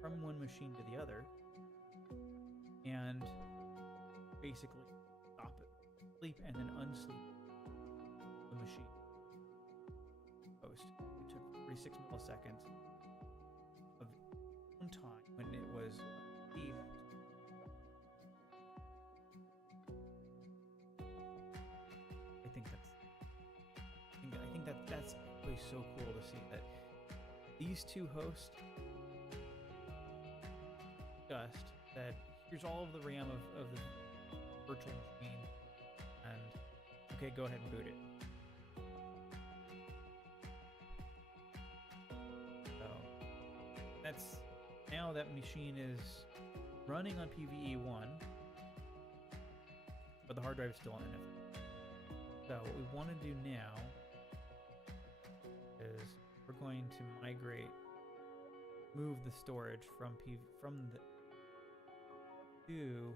from one machine to the other, and basically stop it, sleep, and then unsleep the machine. Post. It took 46 milliseconds of time when it was deep. I think that's really so cool to see that these two hosts discussed that here's all of the RAM of the virtual machine, and okay, go ahead and boot it. So that's now that machine is running on PVE 1, but the hard drive is still on NF. So what we want to do now is we're going to move the storage from the to.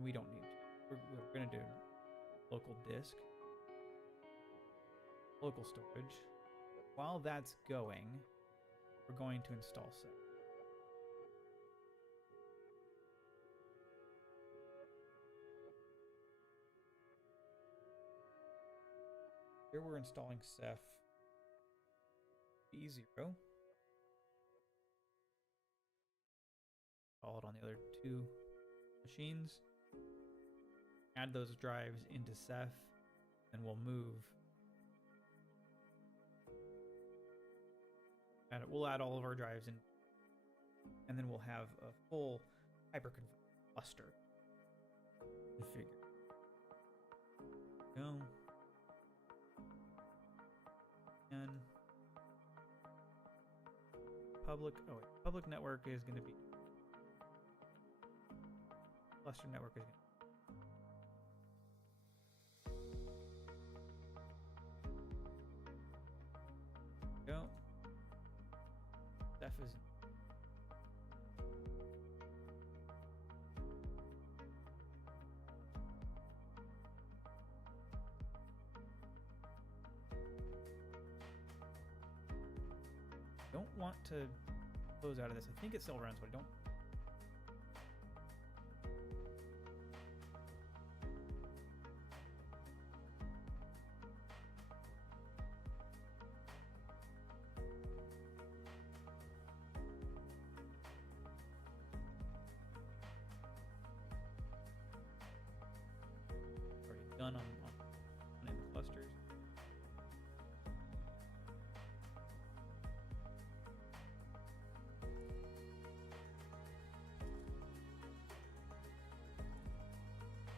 We don't need to. We're going to do local disk, local storage. While that's going, we're going to install set. Here we're installing Ceph B0. Install it on the other two machines. Add those drives into Ceph, and we'll move. We'll add all of our drives in, and then we'll have a full hyperconverged cluster configured. Go. And public network is going to be cluster network is going to go. Ceph is don't want to close out of this. I think it still runs, but I don't.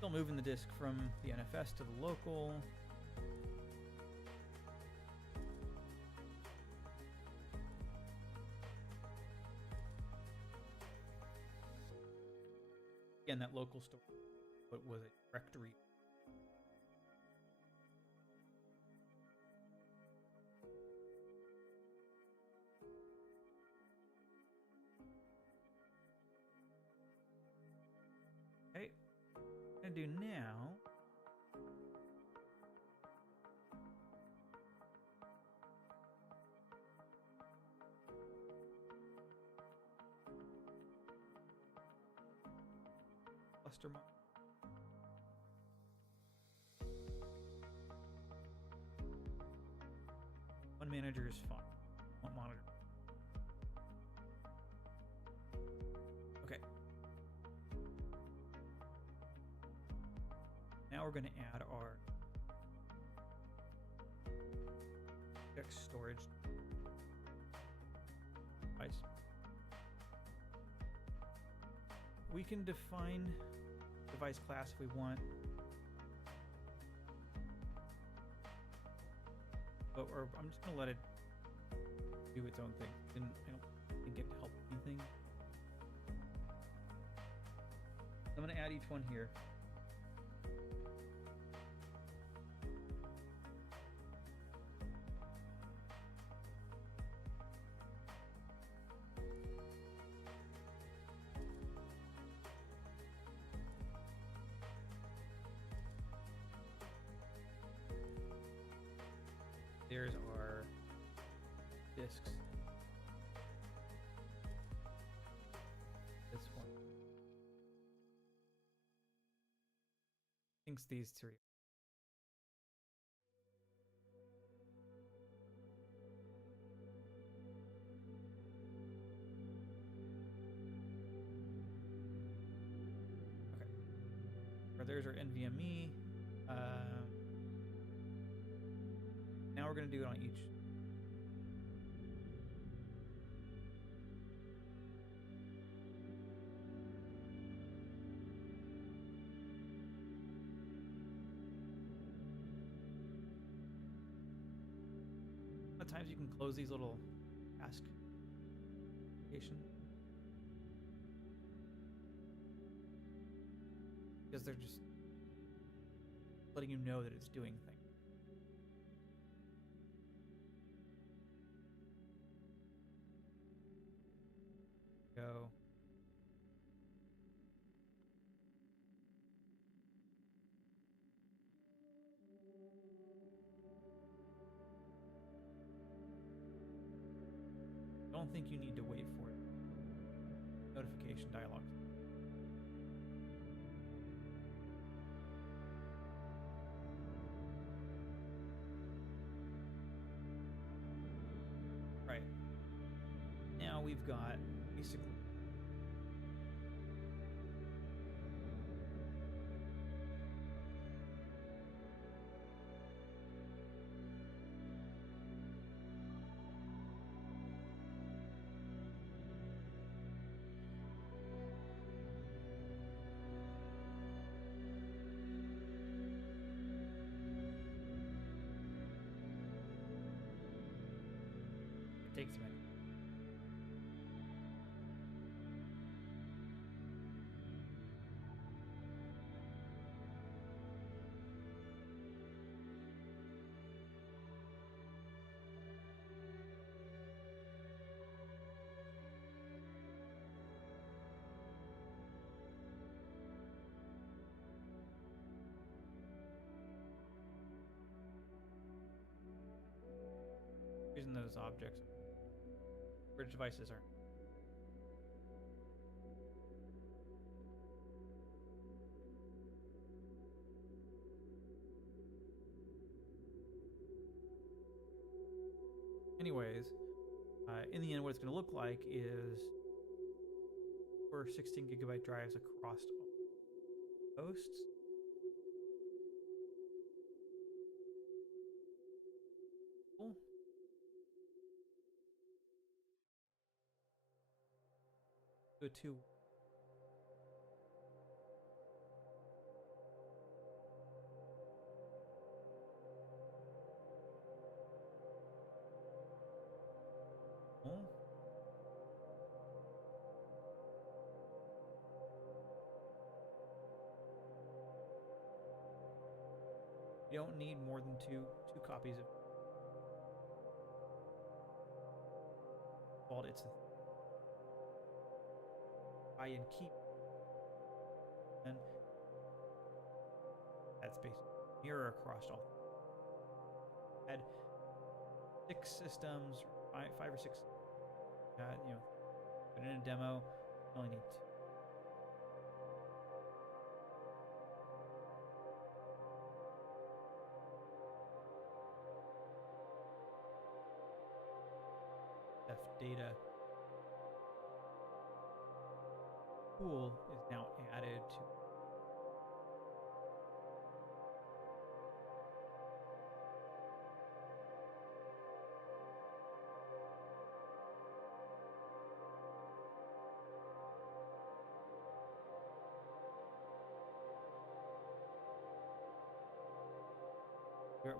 Still moving the disk from the NFS to the local. Again, that local store, what was it? Directory. Okay, what I'm gonna do now. Cluster mod. One manager is fine. One monitor. Okay. Now we're going to add our text storage device. We can define device class if we want, but I'm just going to let it do its own thing. I don't think it helped anything. I'm going to add each one here. There's our disks. This one. I think it's these three. Okay. There's our NVMe. Now we're going to do it on each. Sometimes you can close these little task applications because they're just letting you know that it's doing things. Go. Don't think you need to wait for it. Notification dialog. Right. Now we've got basically takes a minute. Using those objects. Where devices are. Anyways, in the end, what it's going to look like is for 16 gigabyte drives across all hosts. Cool. Go to You don't need more than two copies of default. It's a buy and keep, and that's basically mirror across all. Had 6 systems, five or 6. But in a demo, you only need 2. Data pool is now added to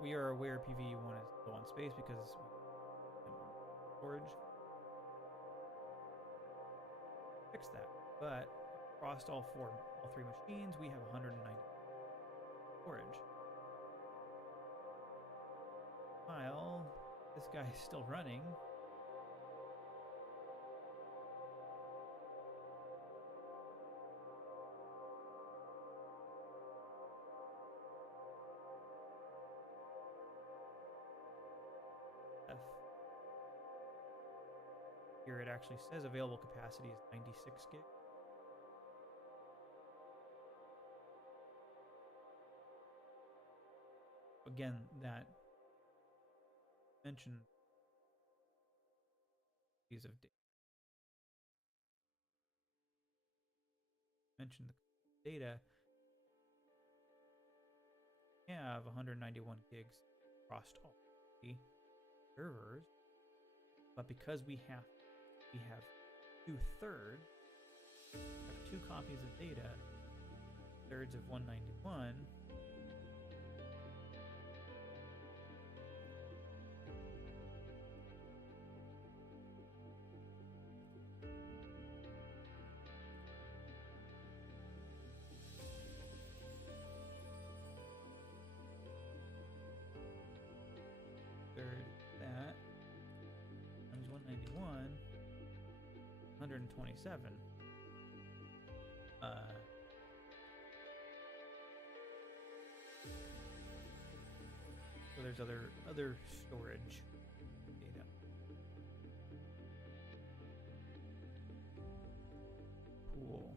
we are aware PVE 1 is low on space because storage. Fix that, but across all 3 machines, we have 190 storage. While this guy is still running, here it actually says available capacity is 96 gig. Again, that mentioned piece of data. Mentioned the data. We have 191 gigs across all 3 servers, but because we have 2/3, have 2 copies of data, thirds of 191. Third that times 191. 127. So there's other storage data. Cool.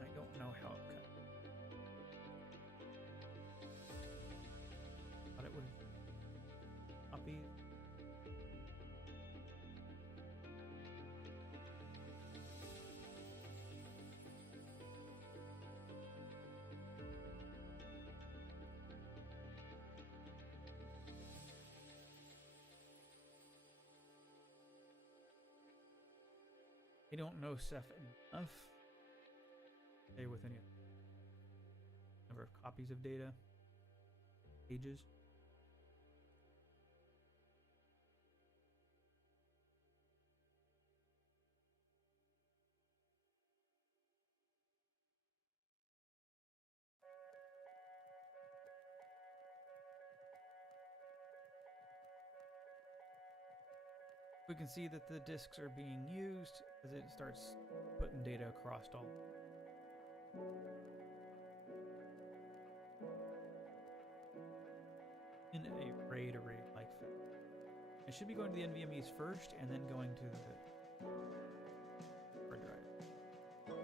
I don't know how it cut. Thought it would copy. I don't know Ceph enough. Stay with any number of copies of data, pages. We can see that the disks are being used as it starts putting data across all. In a RAID array like that. It should be going to the NVMEs first and then going to the hard drive.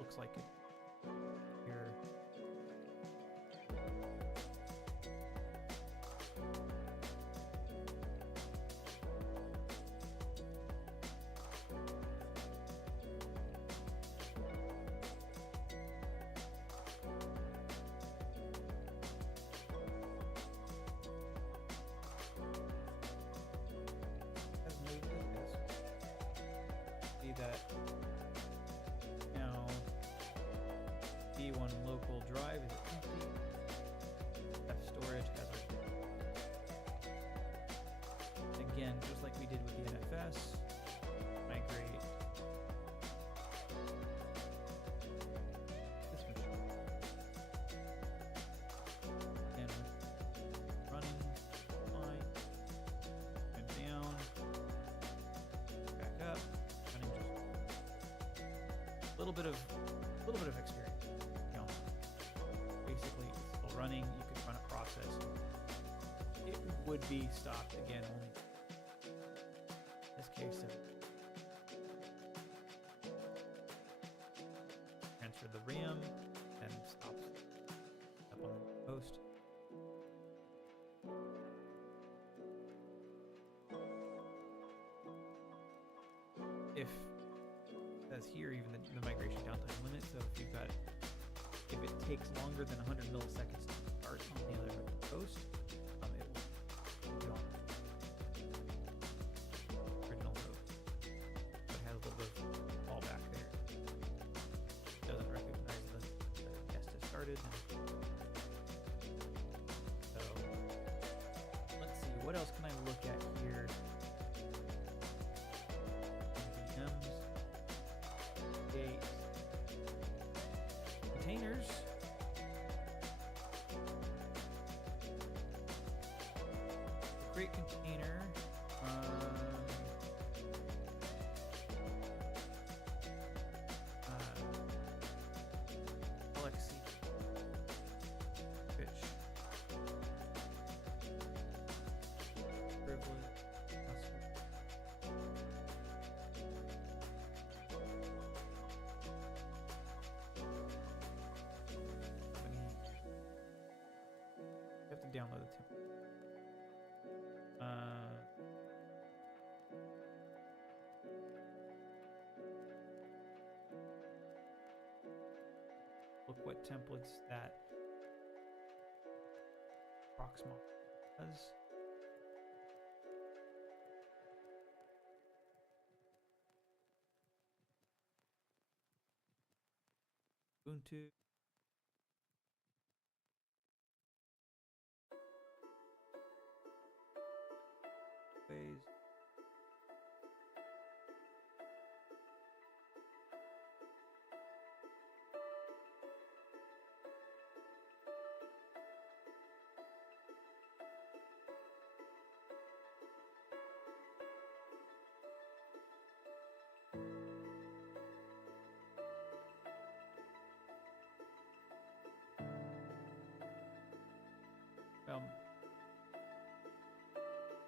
Looks like it. Here. That now D1 local drive is empty. F storage has our again, just like we did with the NFS, migrate this machine. And running, fine, and down, back up, running just a little bit of experience. You know, basically, it's still running. You could run a process. It would be stopped again only. In this case, transfer the RAM and stops up on the post. If says here even the migration downtime limit, so if you've got if it takes longer than 100 milliseconds to start on the other post, it will get on original host. So it has a little bit of fallback there. It doesn't recognize the test has started. So let's see, what else can I look at here? MVMs, dates, containers. Create container. Alexi. Fish. Privilege. You have to download the template. Look what templates that Proxmox has. Ubuntu. Phase.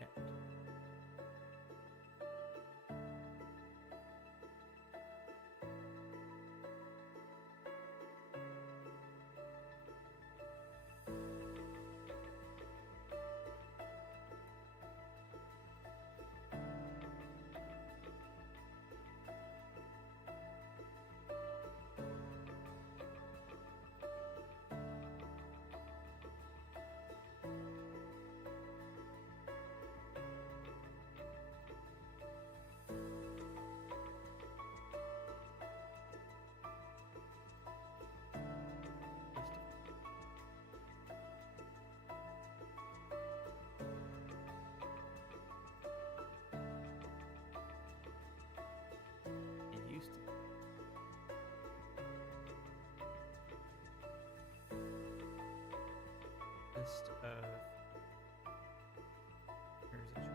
Yeah. It used to. List of. Here's a chart.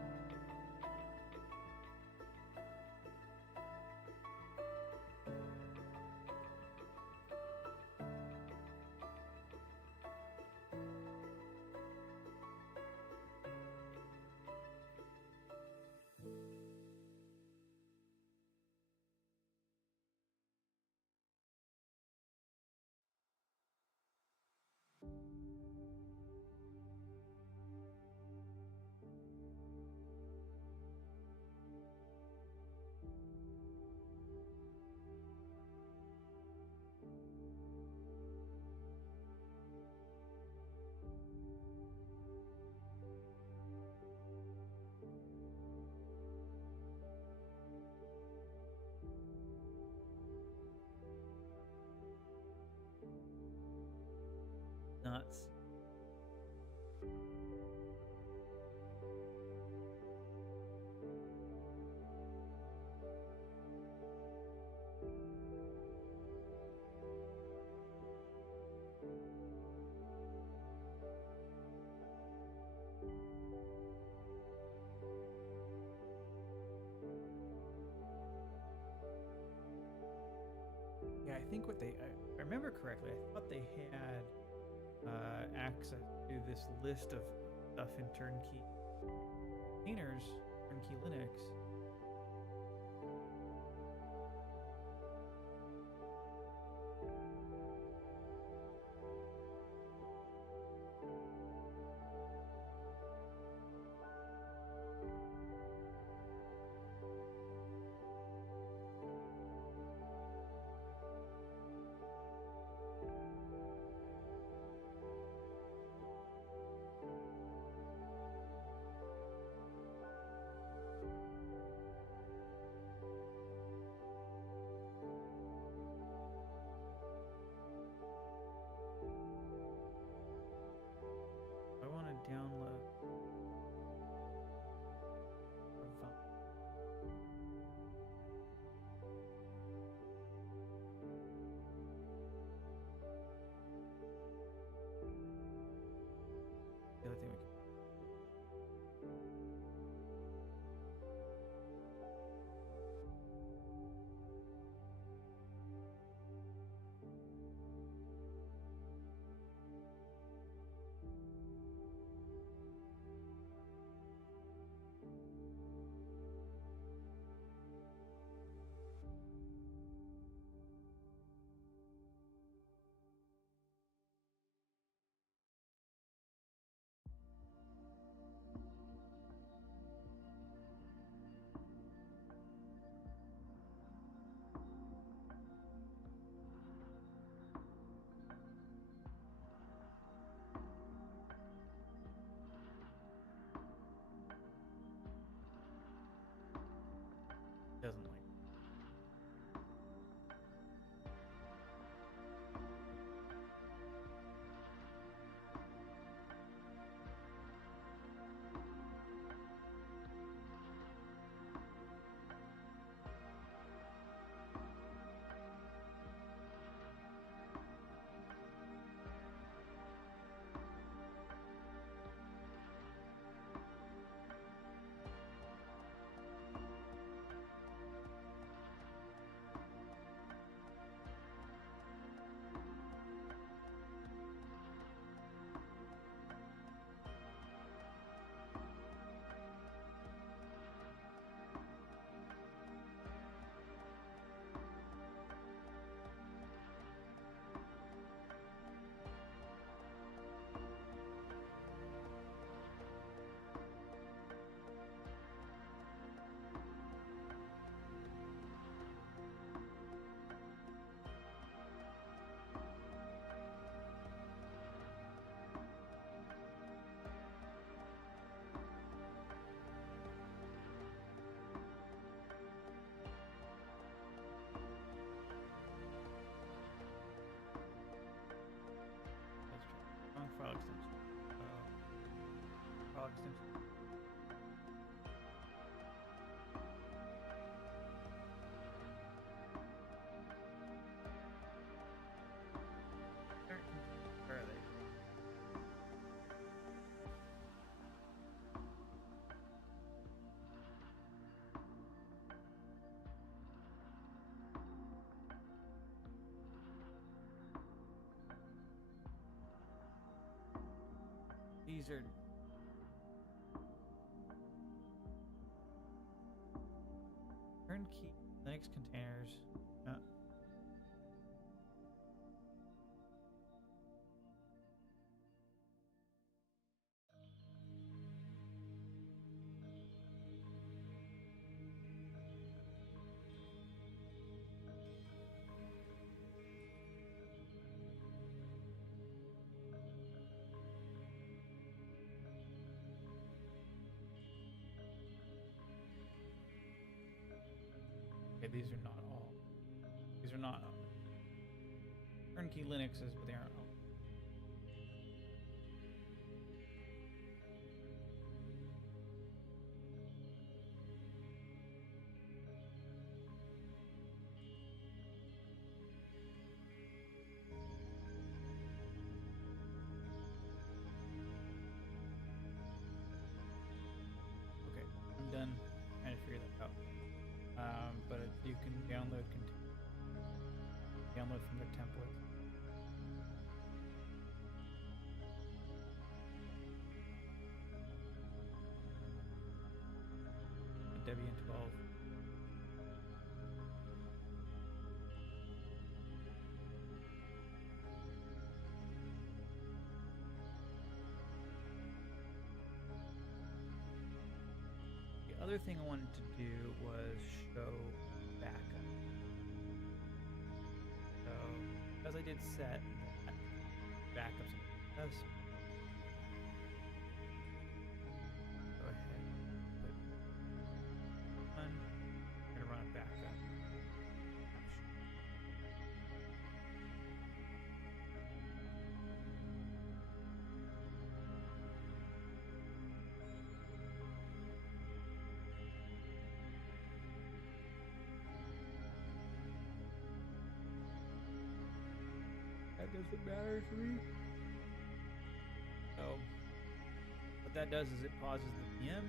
Nuts. they, if I remember correctly, I thought they had access to this list of stuff in turnkey containers, turnkey Linux. I want to download. The other thing we can. Doesn't like. Let's try. File extension. File extension. Where are they? These are turnkey Linux containers. Okay, these are not all. These are not turnkey Linuxes, but they aren't all. Okay, I'm done trying to figure that out. But you can download from the other thing I wanted to do was show backup. So, because I did set that backups, does go ahead and put one. I'm gonna run a backup. That doesn't matter to me. So, what that does is it pauses the VM,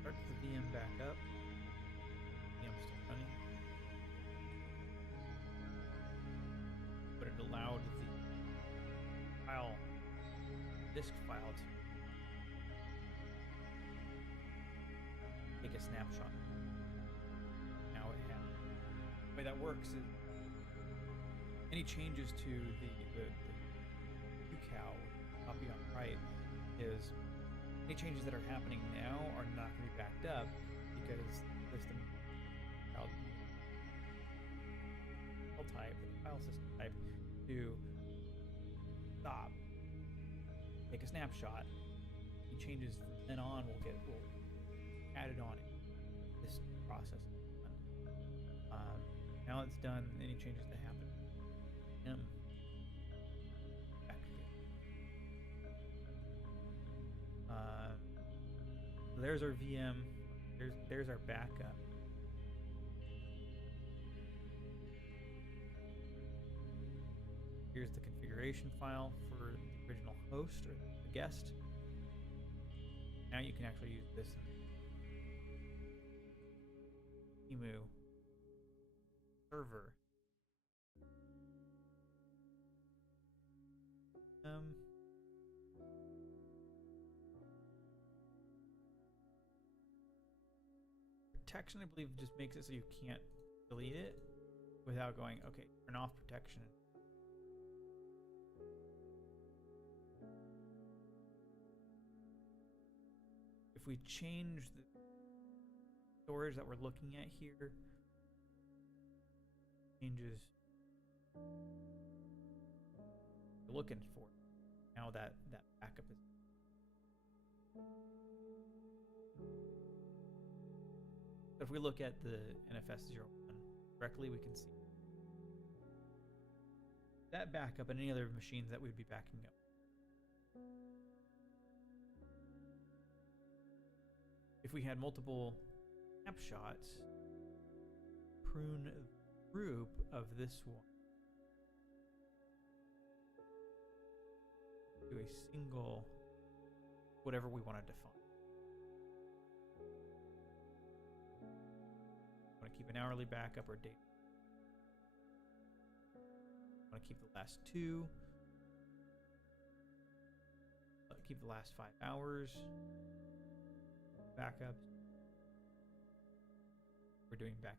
starts the VM back up. VM's still running, but it allowed the disk file to take a snapshot. Now it has. The way that works is any changes to the QCOW copy on write is any changes that are happening now are not going to be backed up because the system file type, file system type to stop, take a snapshot. Any changes from then on will get added on in this process. Now it's done. Any changes that happen, so there's our VM. There's our backup. Here's the configuration file for the original host or the guest. Now you can actually use this in Emu server. Protection, I believe, just makes it so you can't delete it without going, okay, turn off protection. If we change the storage that we're looking at here, changes you're looking for. Now that backup is. So if we look at the NFS01 directly, we can see that backup and any other machines that we'd be backing up. If we had multiple snapshots, prune the group of this one to a single, whatever we want to define. Want to keep an hourly backup or date. Want to keep the last 2. Keep the last 5 hours. Backups. We're doing backup.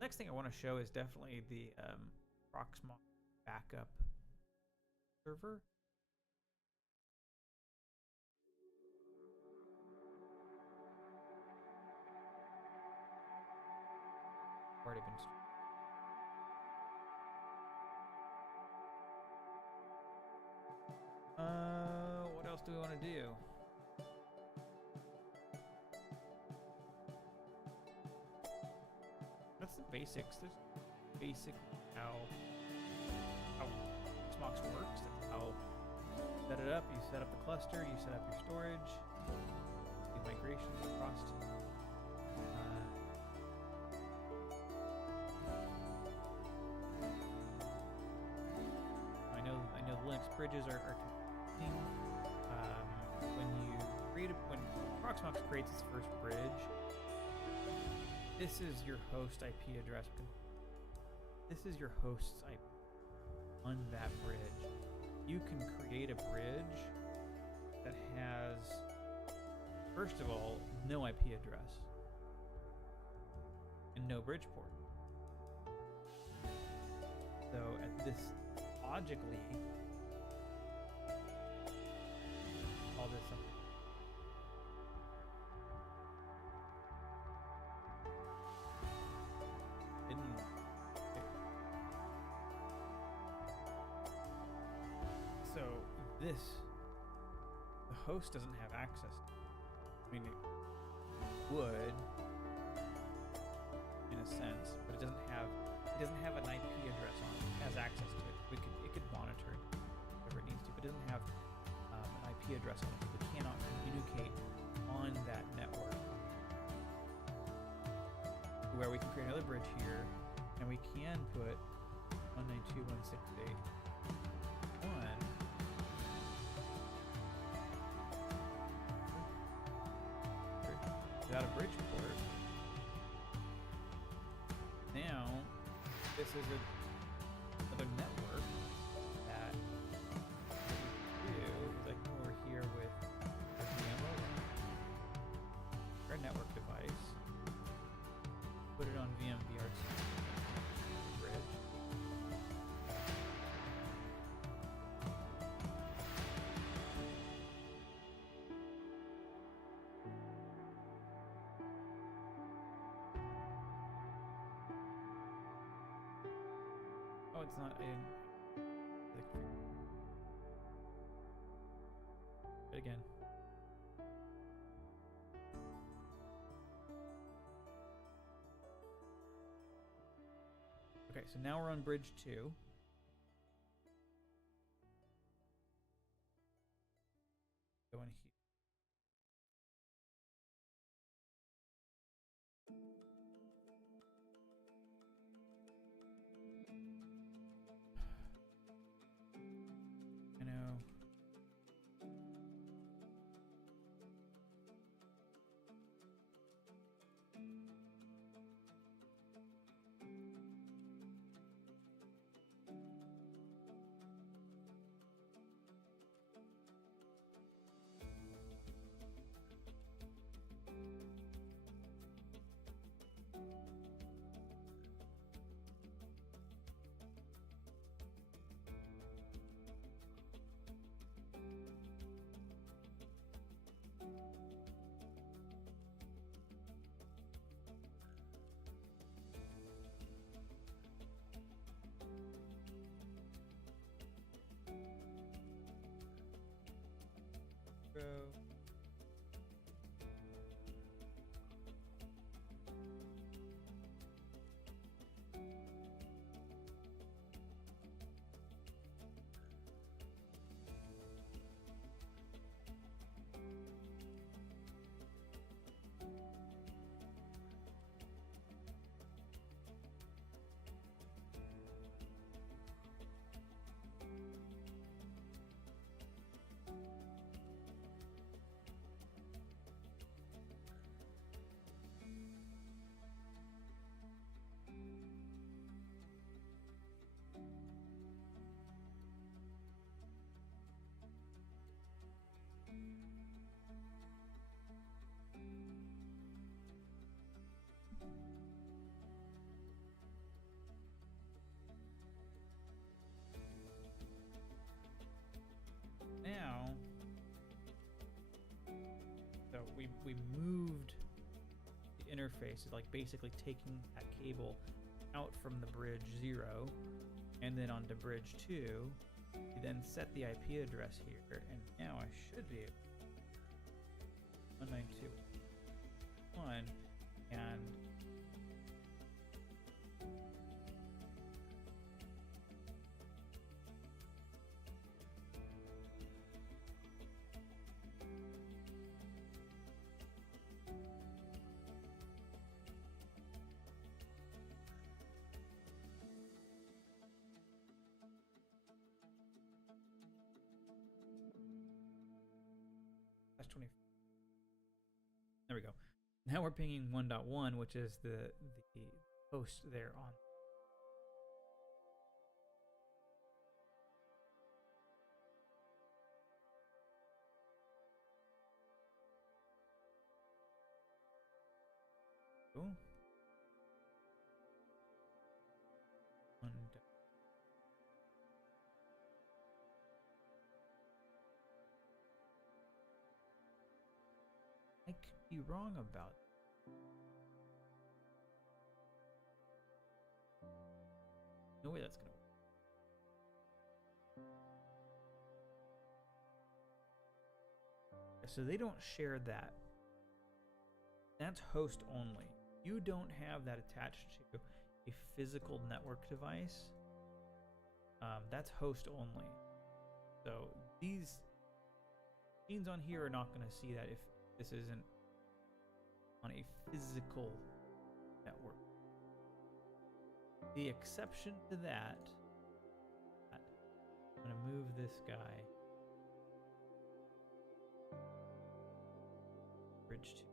Next thing I want to show is definitely the Proxmox backup server. Already been. What else do we want to do? That's the basics. There's basic how Proxmox works. That's how you set it up. You set up the cluster. You set up your storage. Do migrations across. I know the Linux bridges are when Proxmox creates its first bridge, this is your host IP address. This is your host's IP on that bridge. You can create a bridge that has, first of all, no IP address and no bridge port. So at this, logically, call this something. So this, the host doesn't have access to. I mean, it would, in a sense, but it doesn't have an IP address on it. It has access to it. It could monitor it whatever it needs to, but it doesn't have an IP address on it. It cannot communicate on that network. Where we can create another bridge here, and we can put 192.168.1. Without a bridge port. Now, this is another network that what we do is I come over here with our VMO, our network device, put it on VMVRC bridge. Oh, it's not. I didn't. It again. Okay, so now we're on bridge 2. Go in here. I know. Go. Now, so we moved the interface, like basically taking that cable out from the bridge 0 and then onto bridge 2. You then set the IP address here, and now I should be 192.1 and that's 20. There we go. Now we're pinging 1.1, which is the host there on. Cool. 1. I could be wrong about it. No way that's gonna work. So they don't share that. That's host only. You don't have that attached to a physical network device. That's host only. So these machines on here are not going to see that if this isn't on a physical network. The exception to that, I'm going to move this guy. Bridge 2.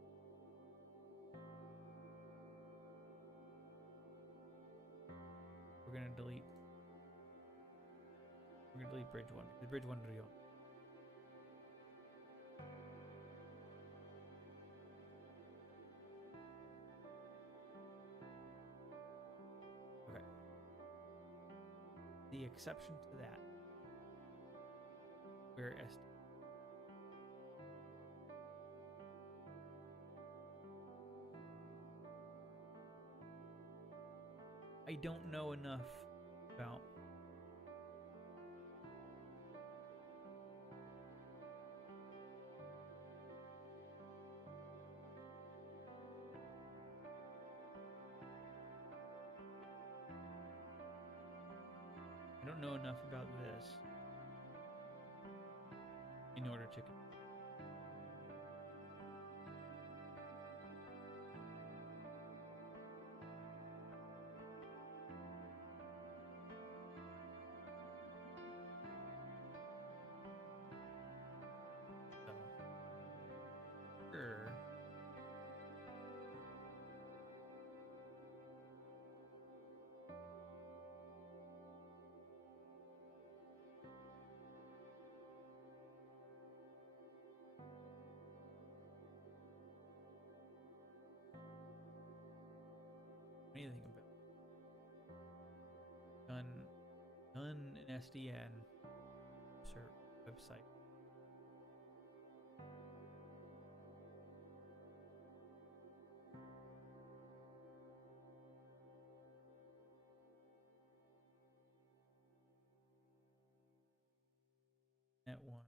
We're going to delete bridge 1 because bridge 1 is real. Okay. The exception to that, where I don't know enough about this in order to sure. Anything about done an SDN website. Net one.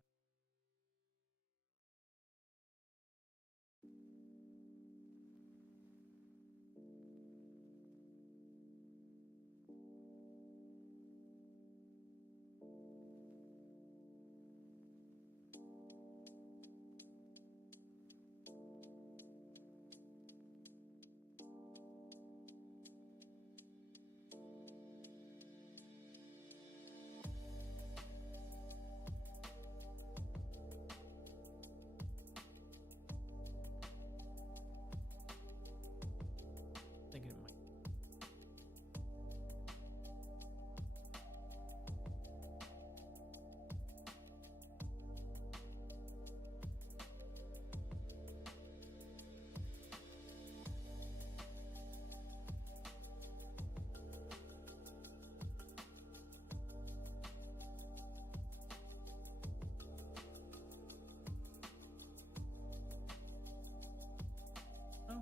Thinking it might. Oh.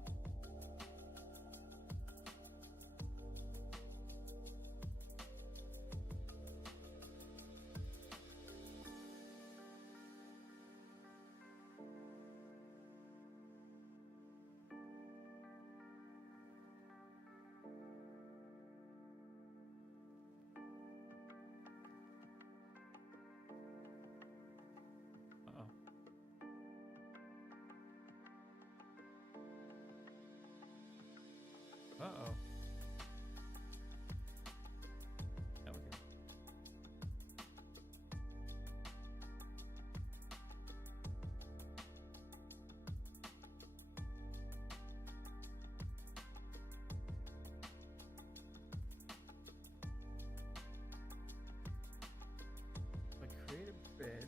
Uh-oh. Uh-oh. Now we're good. If I create a bed.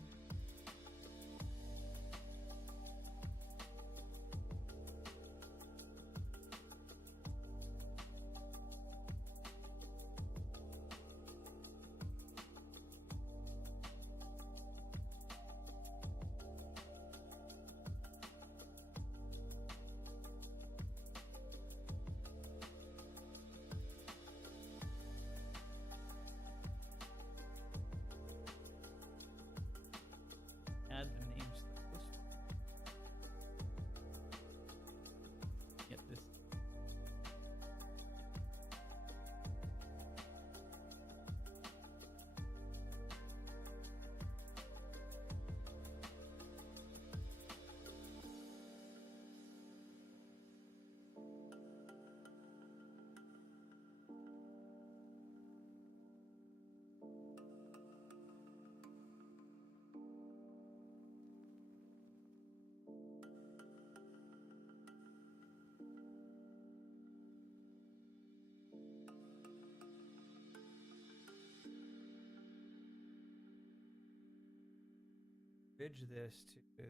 bridge this to the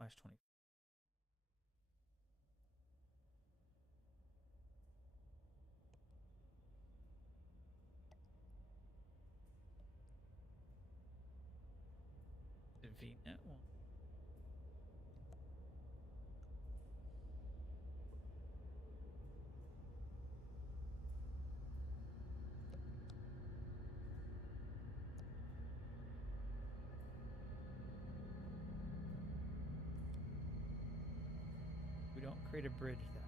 /20. The VNet one. We don't create a bridge that.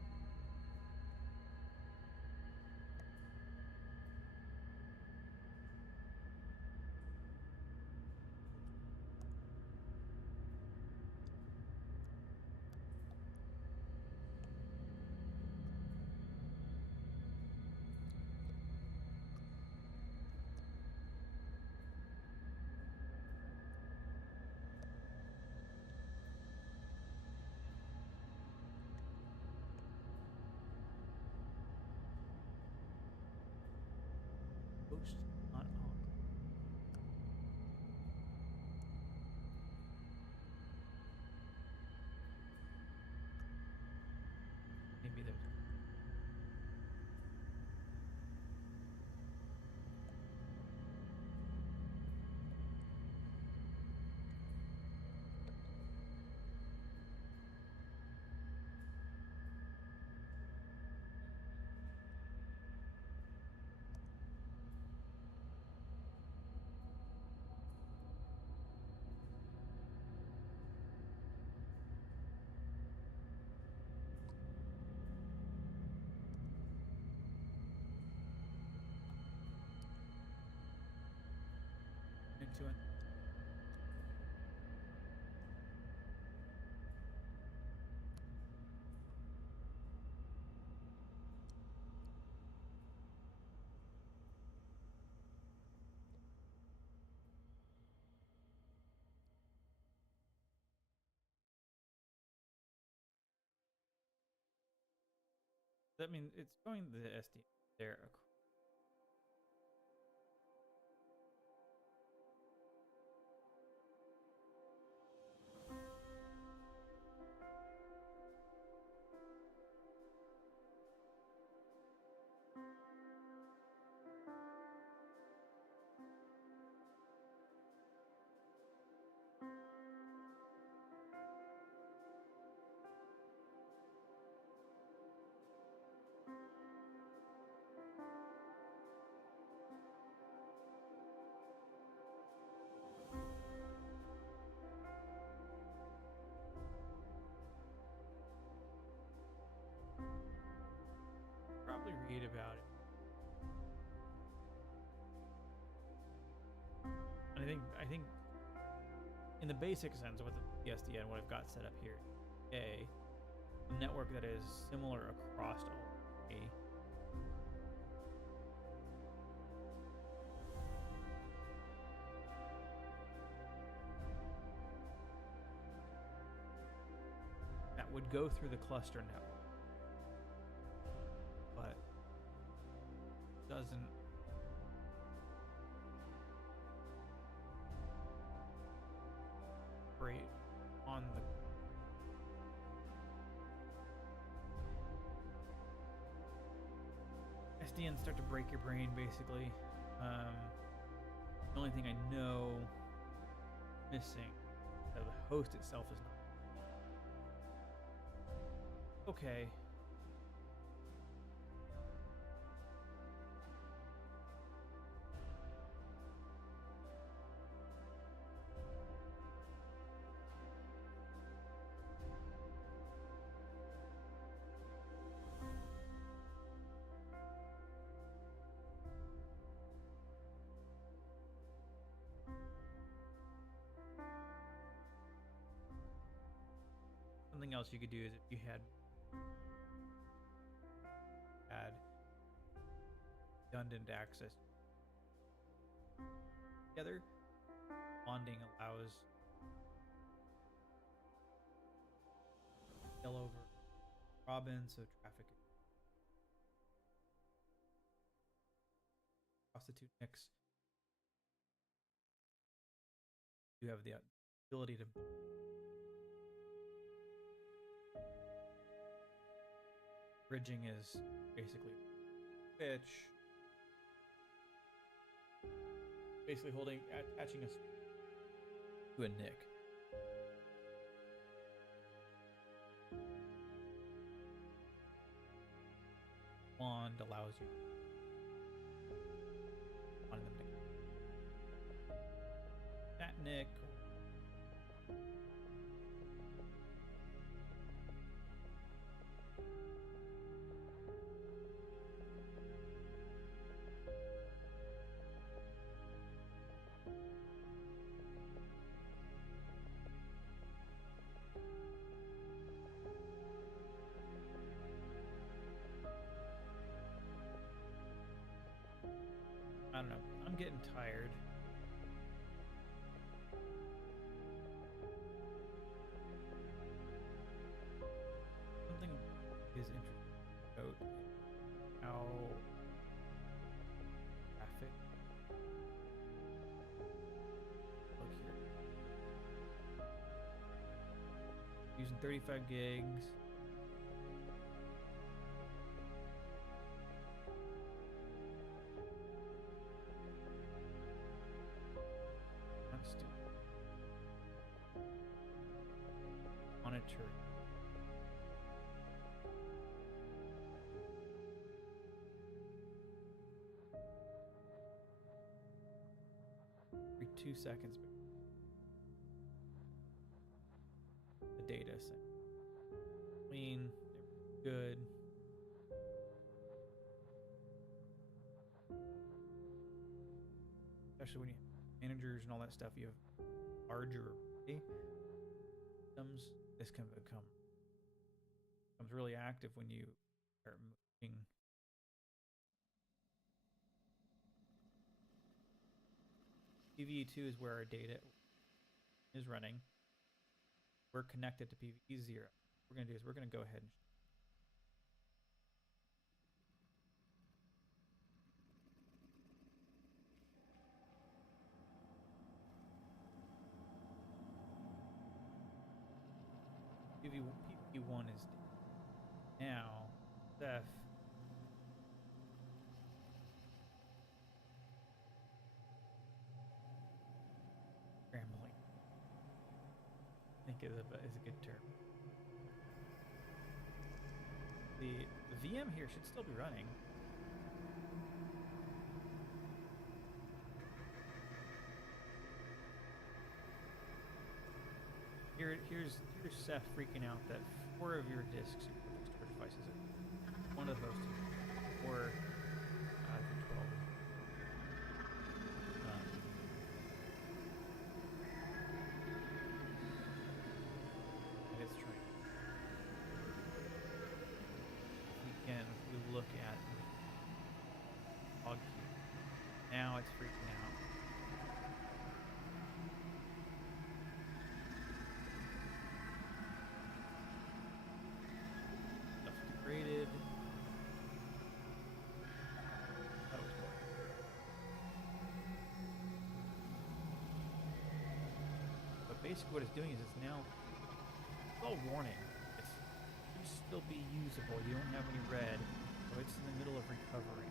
Post not on. Maybe there's. Into it. That means it's going the SD there. Probably read about it. And I think in the basic sense of what the PSDN, what I've got set up here, a network that is similar across all that would go through the cluster network, but doesn't operate on the SDNs start to break your brain, basically. The only thing I know missing, the host itself is not. Okay. Something else you could do is if you had redundant access together, bonding allows failover Robin, so traffic prostitute nicks. You have the ability to bridging is basically pitch, basically attaching us to a nick. Wand allows you on them to that nick. I don't know. I'm getting tired. Something is interesting about how graphic. Look here. Using 35 gigs. Monitor. Every 2 seconds. The data set. Clean. Good. Especially when you have managers and all that stuff, you have larger systems. This can becomes really active when you are moving. PVE2 is where our data is running. We're connected to PVE 0. What we're going to do is we're going to go ahead and PVE1 is now Seth. Scrambling, I think is a good term. The VM here should still be running. Here's Seth freaking out that 4 of your disks, storage devices, one of those 2, or 12. It's true. We look at log here. Now it's freaking out. Basically what it's doing is it's now all warning. It should still be usable. You don't have any red, so it's in the middle of recovery.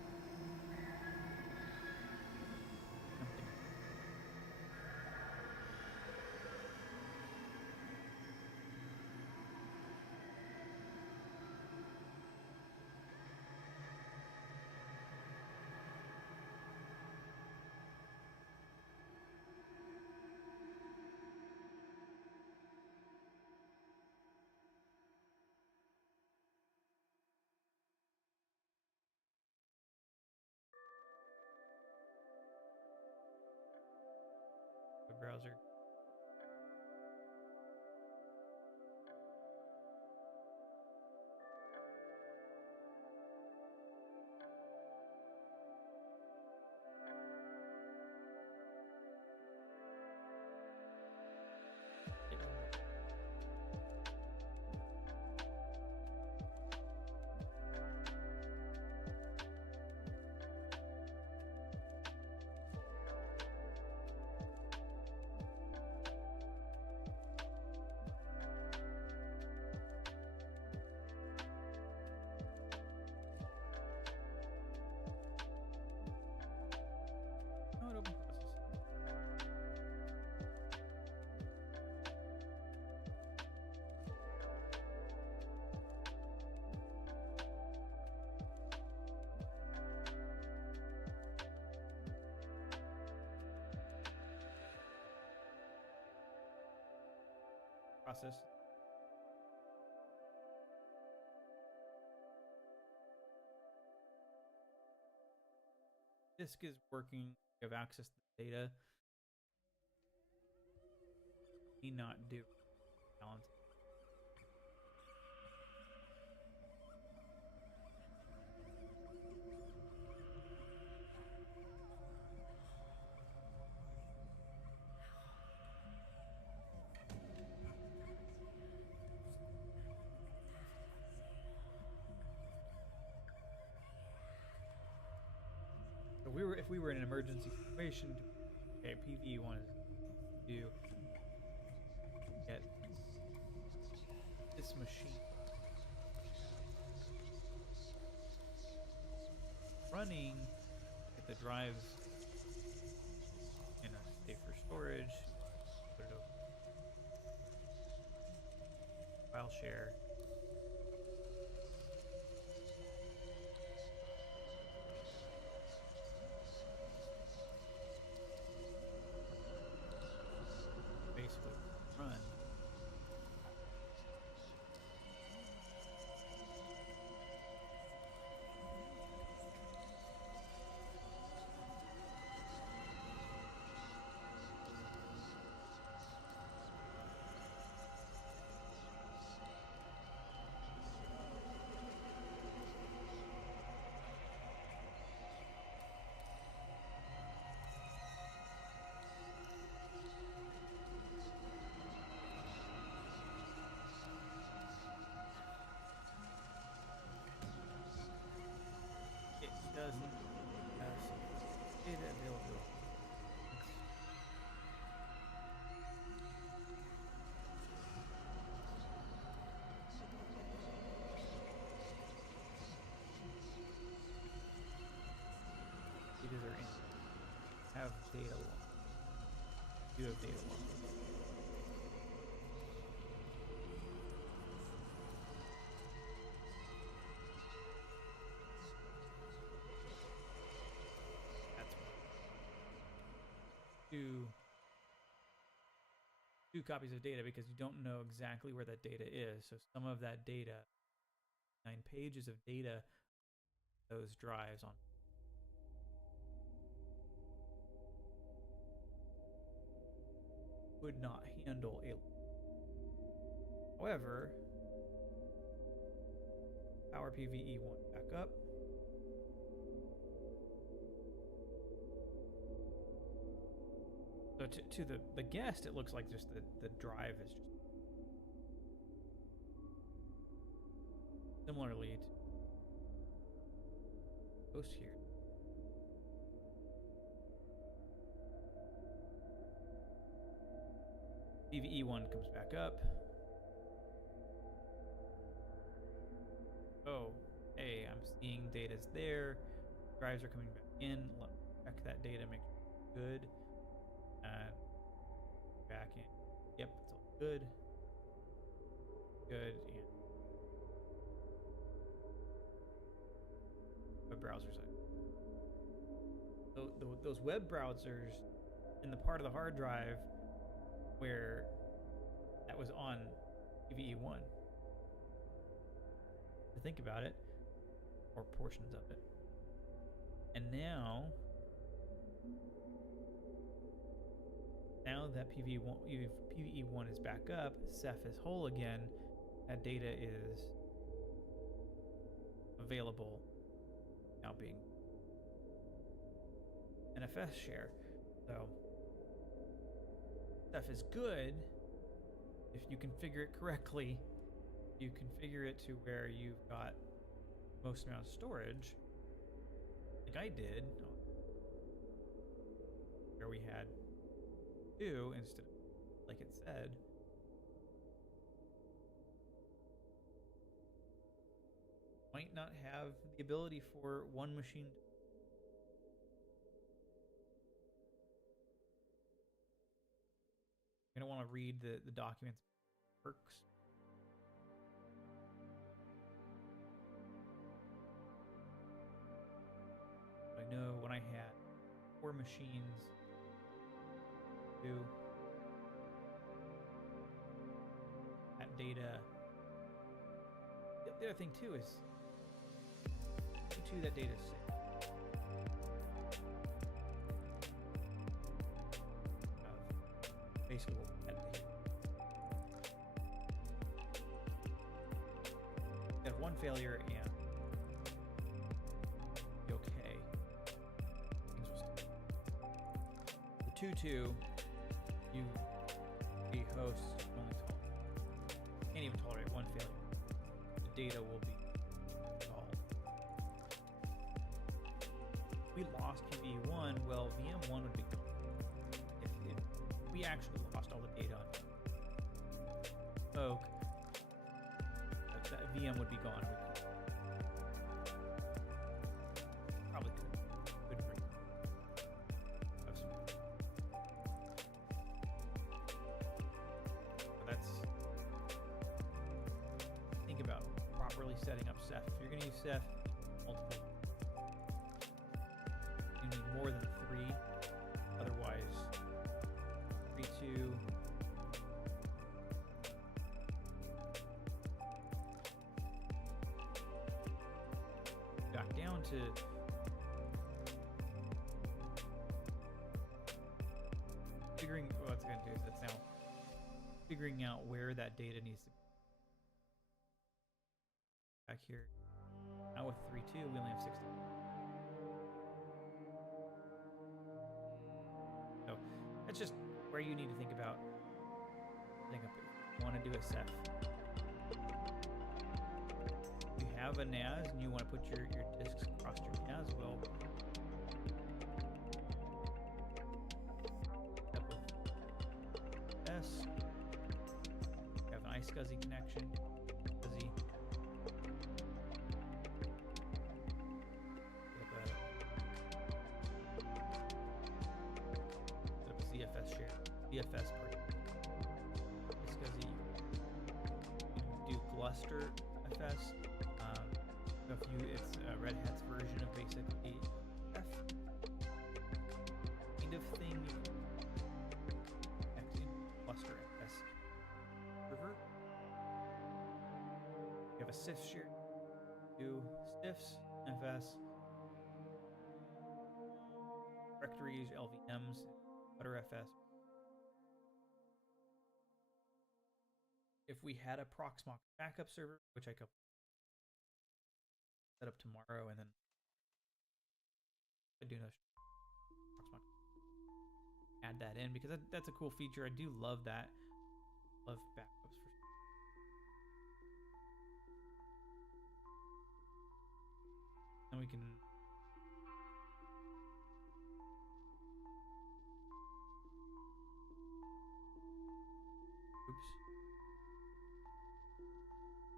Browser. process. Disk is working. You have access to the data. Need not do balance. So if we were in an emergency situation, okay, PVE wanted to get this machine running, get the drives in a safer storage, put it over file share. Basically run. It doesn't have data availability. Datas are in. Have data log. You have data log. That's two copies of data because you don't know exactly where that data is. So some of that data, 9 pages of data, those drives on. Would not handle a. However, power PVE one back up. So to the guest, it looks like just the drive is just similarly to post here. PVE one comes back up. Oh, hey, I'm seeing data's there. Drives are coming back in. Let me check that data, make sure it's good. Back in. Yep, it's all good. Good. And web browsers. So those web browsers in the part of the hard drive where that was on PVE1. To think about it, or portions of it. And now that PVE1 is back up, Ceph is whole again, that data is available, now being NFS share. So Ceph is good if you configure it correctly. You configure it to where you've got most amount of storage, like I did, where we had 2 instead of, like it said. Might not have the ability for one machine. I don't want to read the documents perks. I know when I had 4 machines, 2, data. The other thing too is that data is safe. Basically what we had to do. You have one failure and be okay. The 2-2, you the host only can't even tolerate one failure. The data will be solved. If we lost PVE1, well, VM1 would be gone. If we actually lost all the data on Oak, that VM would be gone. We probably couldn't bring it. That's think about properly setting up Ceph. If you're going to use Ceph, multiple. You need more than 3. Otherwise, 3-2. Got down to figuring what it's going to do is it's now figuring out where that data needs to be. Back here. Now with 3-2, we only have 60. So that's just where you need to think about setting up. If you want to do a Ceph. You have a NAS and you want to put your disks across your NAS, well, up with S. You have an iSCSI connection. SCSI. Set up a ZFS share. ZFS part. iSCSI. You can do cluster FS. So if it's Red Hat's version of basically F kind of thing. Cluster FS server. You have a CIFS share. Do CIFS, FS, directories, LVMs, ButterFS. If we had a Proxmox backup server, which I could set up tomorrow, and then I do know Proxmox, add that in because that's a cool feature. I do love that. Love backups for. And we can. Oops.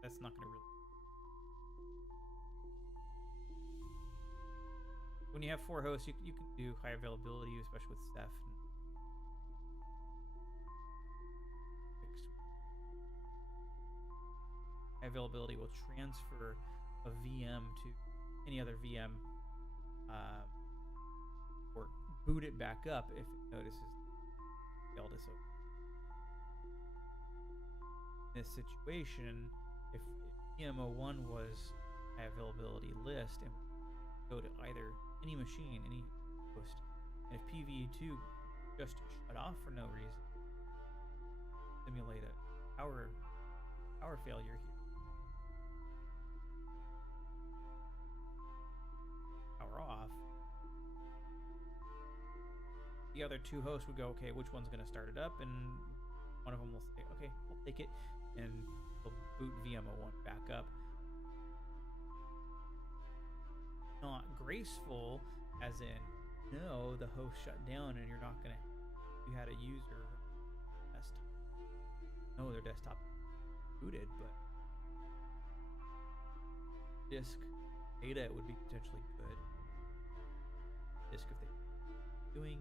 That's not going to really. When you have 4 hosts, you can do high availability, especially with Ceph. High availability will transfer a VM to any other VM, or boot it back up if it notices failed us. In this situation, if VM01 was high availability list and go to either any machine, any host, and if PVE2 just shut off for no reason, simulate a power failure here. Power off. The other 2 hosts would go, okay, which one's going to start it up? And one of them will say, okay, we'll take it, and they'll boot VM01 back up. Not graceful, as in, no, the host shut down and you're not gonna. You had a user desktop. No, their desktop booted, but disk data would be potentially good. Disk if they're doing.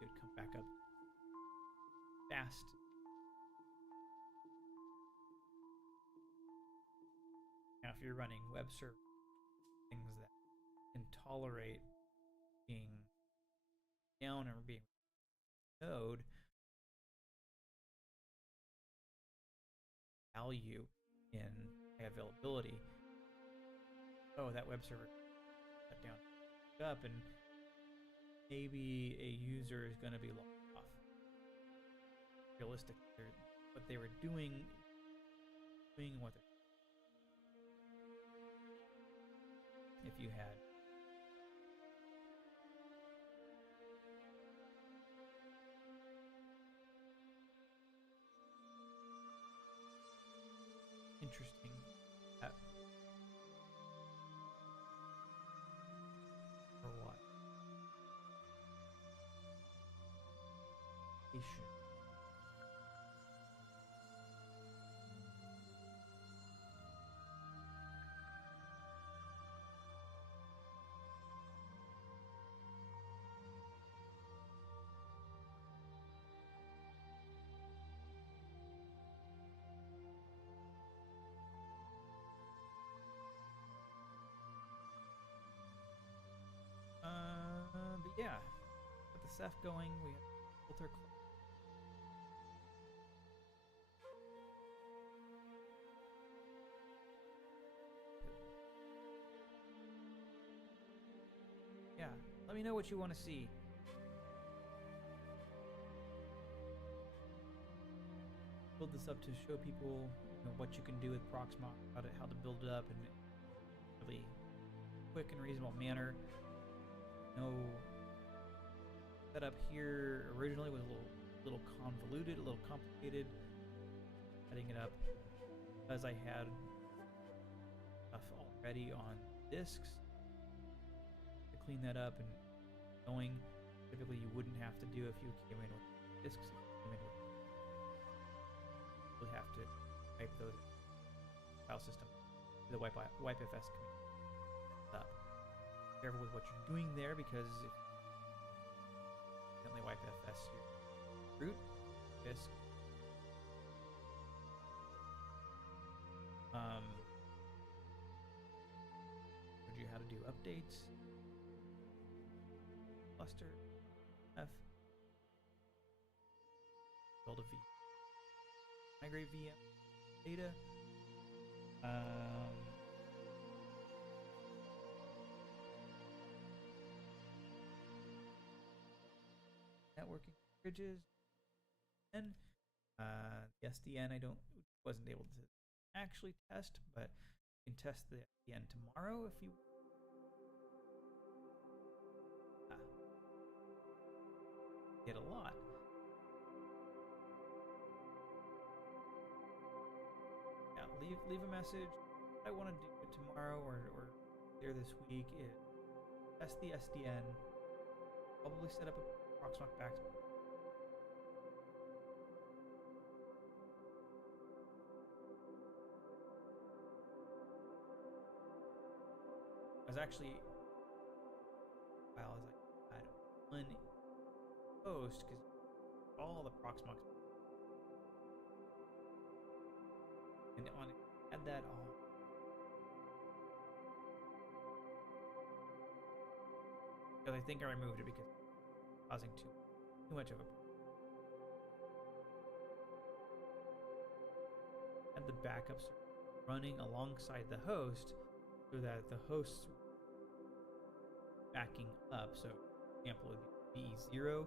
It would come back up fast. Now, if you're running web server, things that can tolerate being down or being node value in high availability. Oh, that web server shut down, up, and maybe a user is going to be logged off. Realistic, what they were doing what they're. If you had interesting or what? Patient. But yeah, with the Ceph going, we have filter. Yeah, let me know what you want to see. Build this up to show people, what you can do with Proxmox, how to build it up in a really quick and reasonable manner. No setup here originally was a little convoluted, a little complicated. Setting it up because I had stuff already on disks to clean that up and going. Typically, you wouldn't have to do if you came in with disks. You would have to wipe those file system, the wipefs command up. Careful with what you're doing there, because if you only wipefs your root disk, showed you how to do updates, cluster, F, build a V, migrate VM data, networking bridges, and the SDN wasn't able to actually test, but you can test the SDN tomorrow if you get a lot. Yeah, leave a message. What I want to do tomorrow or later this week is test the SDN, probably set up a Proxmox back. I was actually, while I had one host, because all the Proxmox and on it had that all. Because I think I removed it because causing too much of a problem. And the backups running alongside the host so that the host's backing up. So, for example, it would be VE0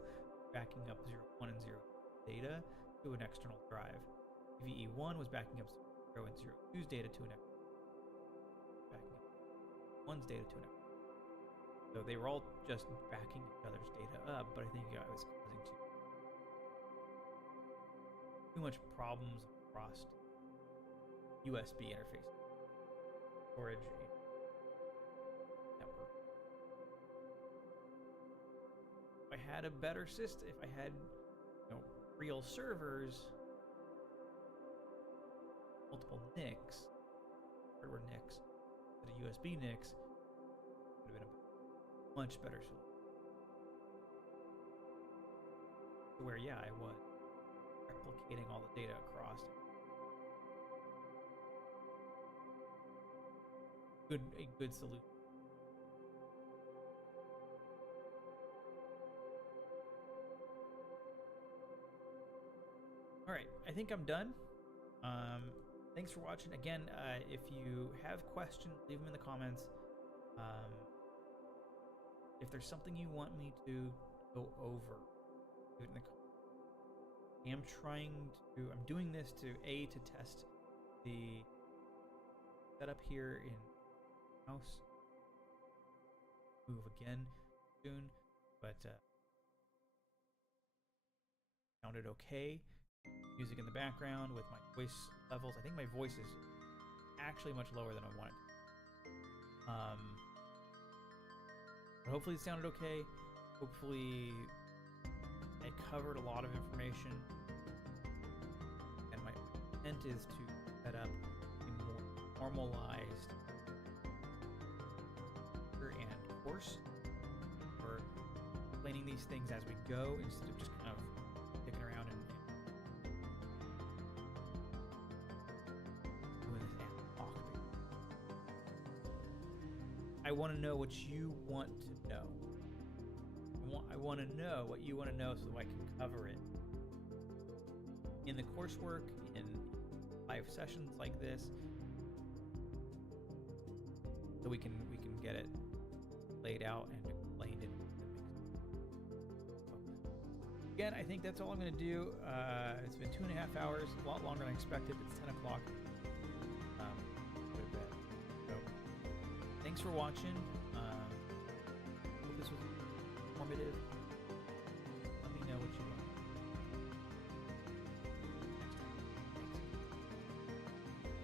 backing up 0, 1, and 0 data to an external drive. VE1 was backing up 0 and 0, 2's data to an external, backing up 1's data to an external. So they were all just backing each other's data up, but I think I was causing too much problems across USB interfaces, storage, and network. If I had a better system, if I had real servers, multiple NICs, hardware NICs, instead of USB NICs, would have been a much better solution. Where, yeah, I was replicating all the data across. A good solution. All right, I think I'm done. Thanks for watching. Again, if you have questions, leave them in the comments. If there's something you want me to go over, do it in the comments. I'm doing this to test the setup here in house. Move again soon, but sounded okay. Music in the background with my voice levels. I think my voice is actually much lower than I want it. But hopefully it sounded okay. Hopefully I covered a lot of information. And my intent is to set up a more normalized and course for explaining these things as we go instead of just kind of sticking around and doing this ad hoc thing. I want to know what you want to know. I want to know what you want to know so I can cover it in the coursework, in live sessions like this, so we can get it laid out and explained. Again, I think that's all I'm going to do. It's been 2.5 hours, a lot longer than I expected. It's 10 o'clock. Go to bed. So, thanks for watching. Hope this was informative.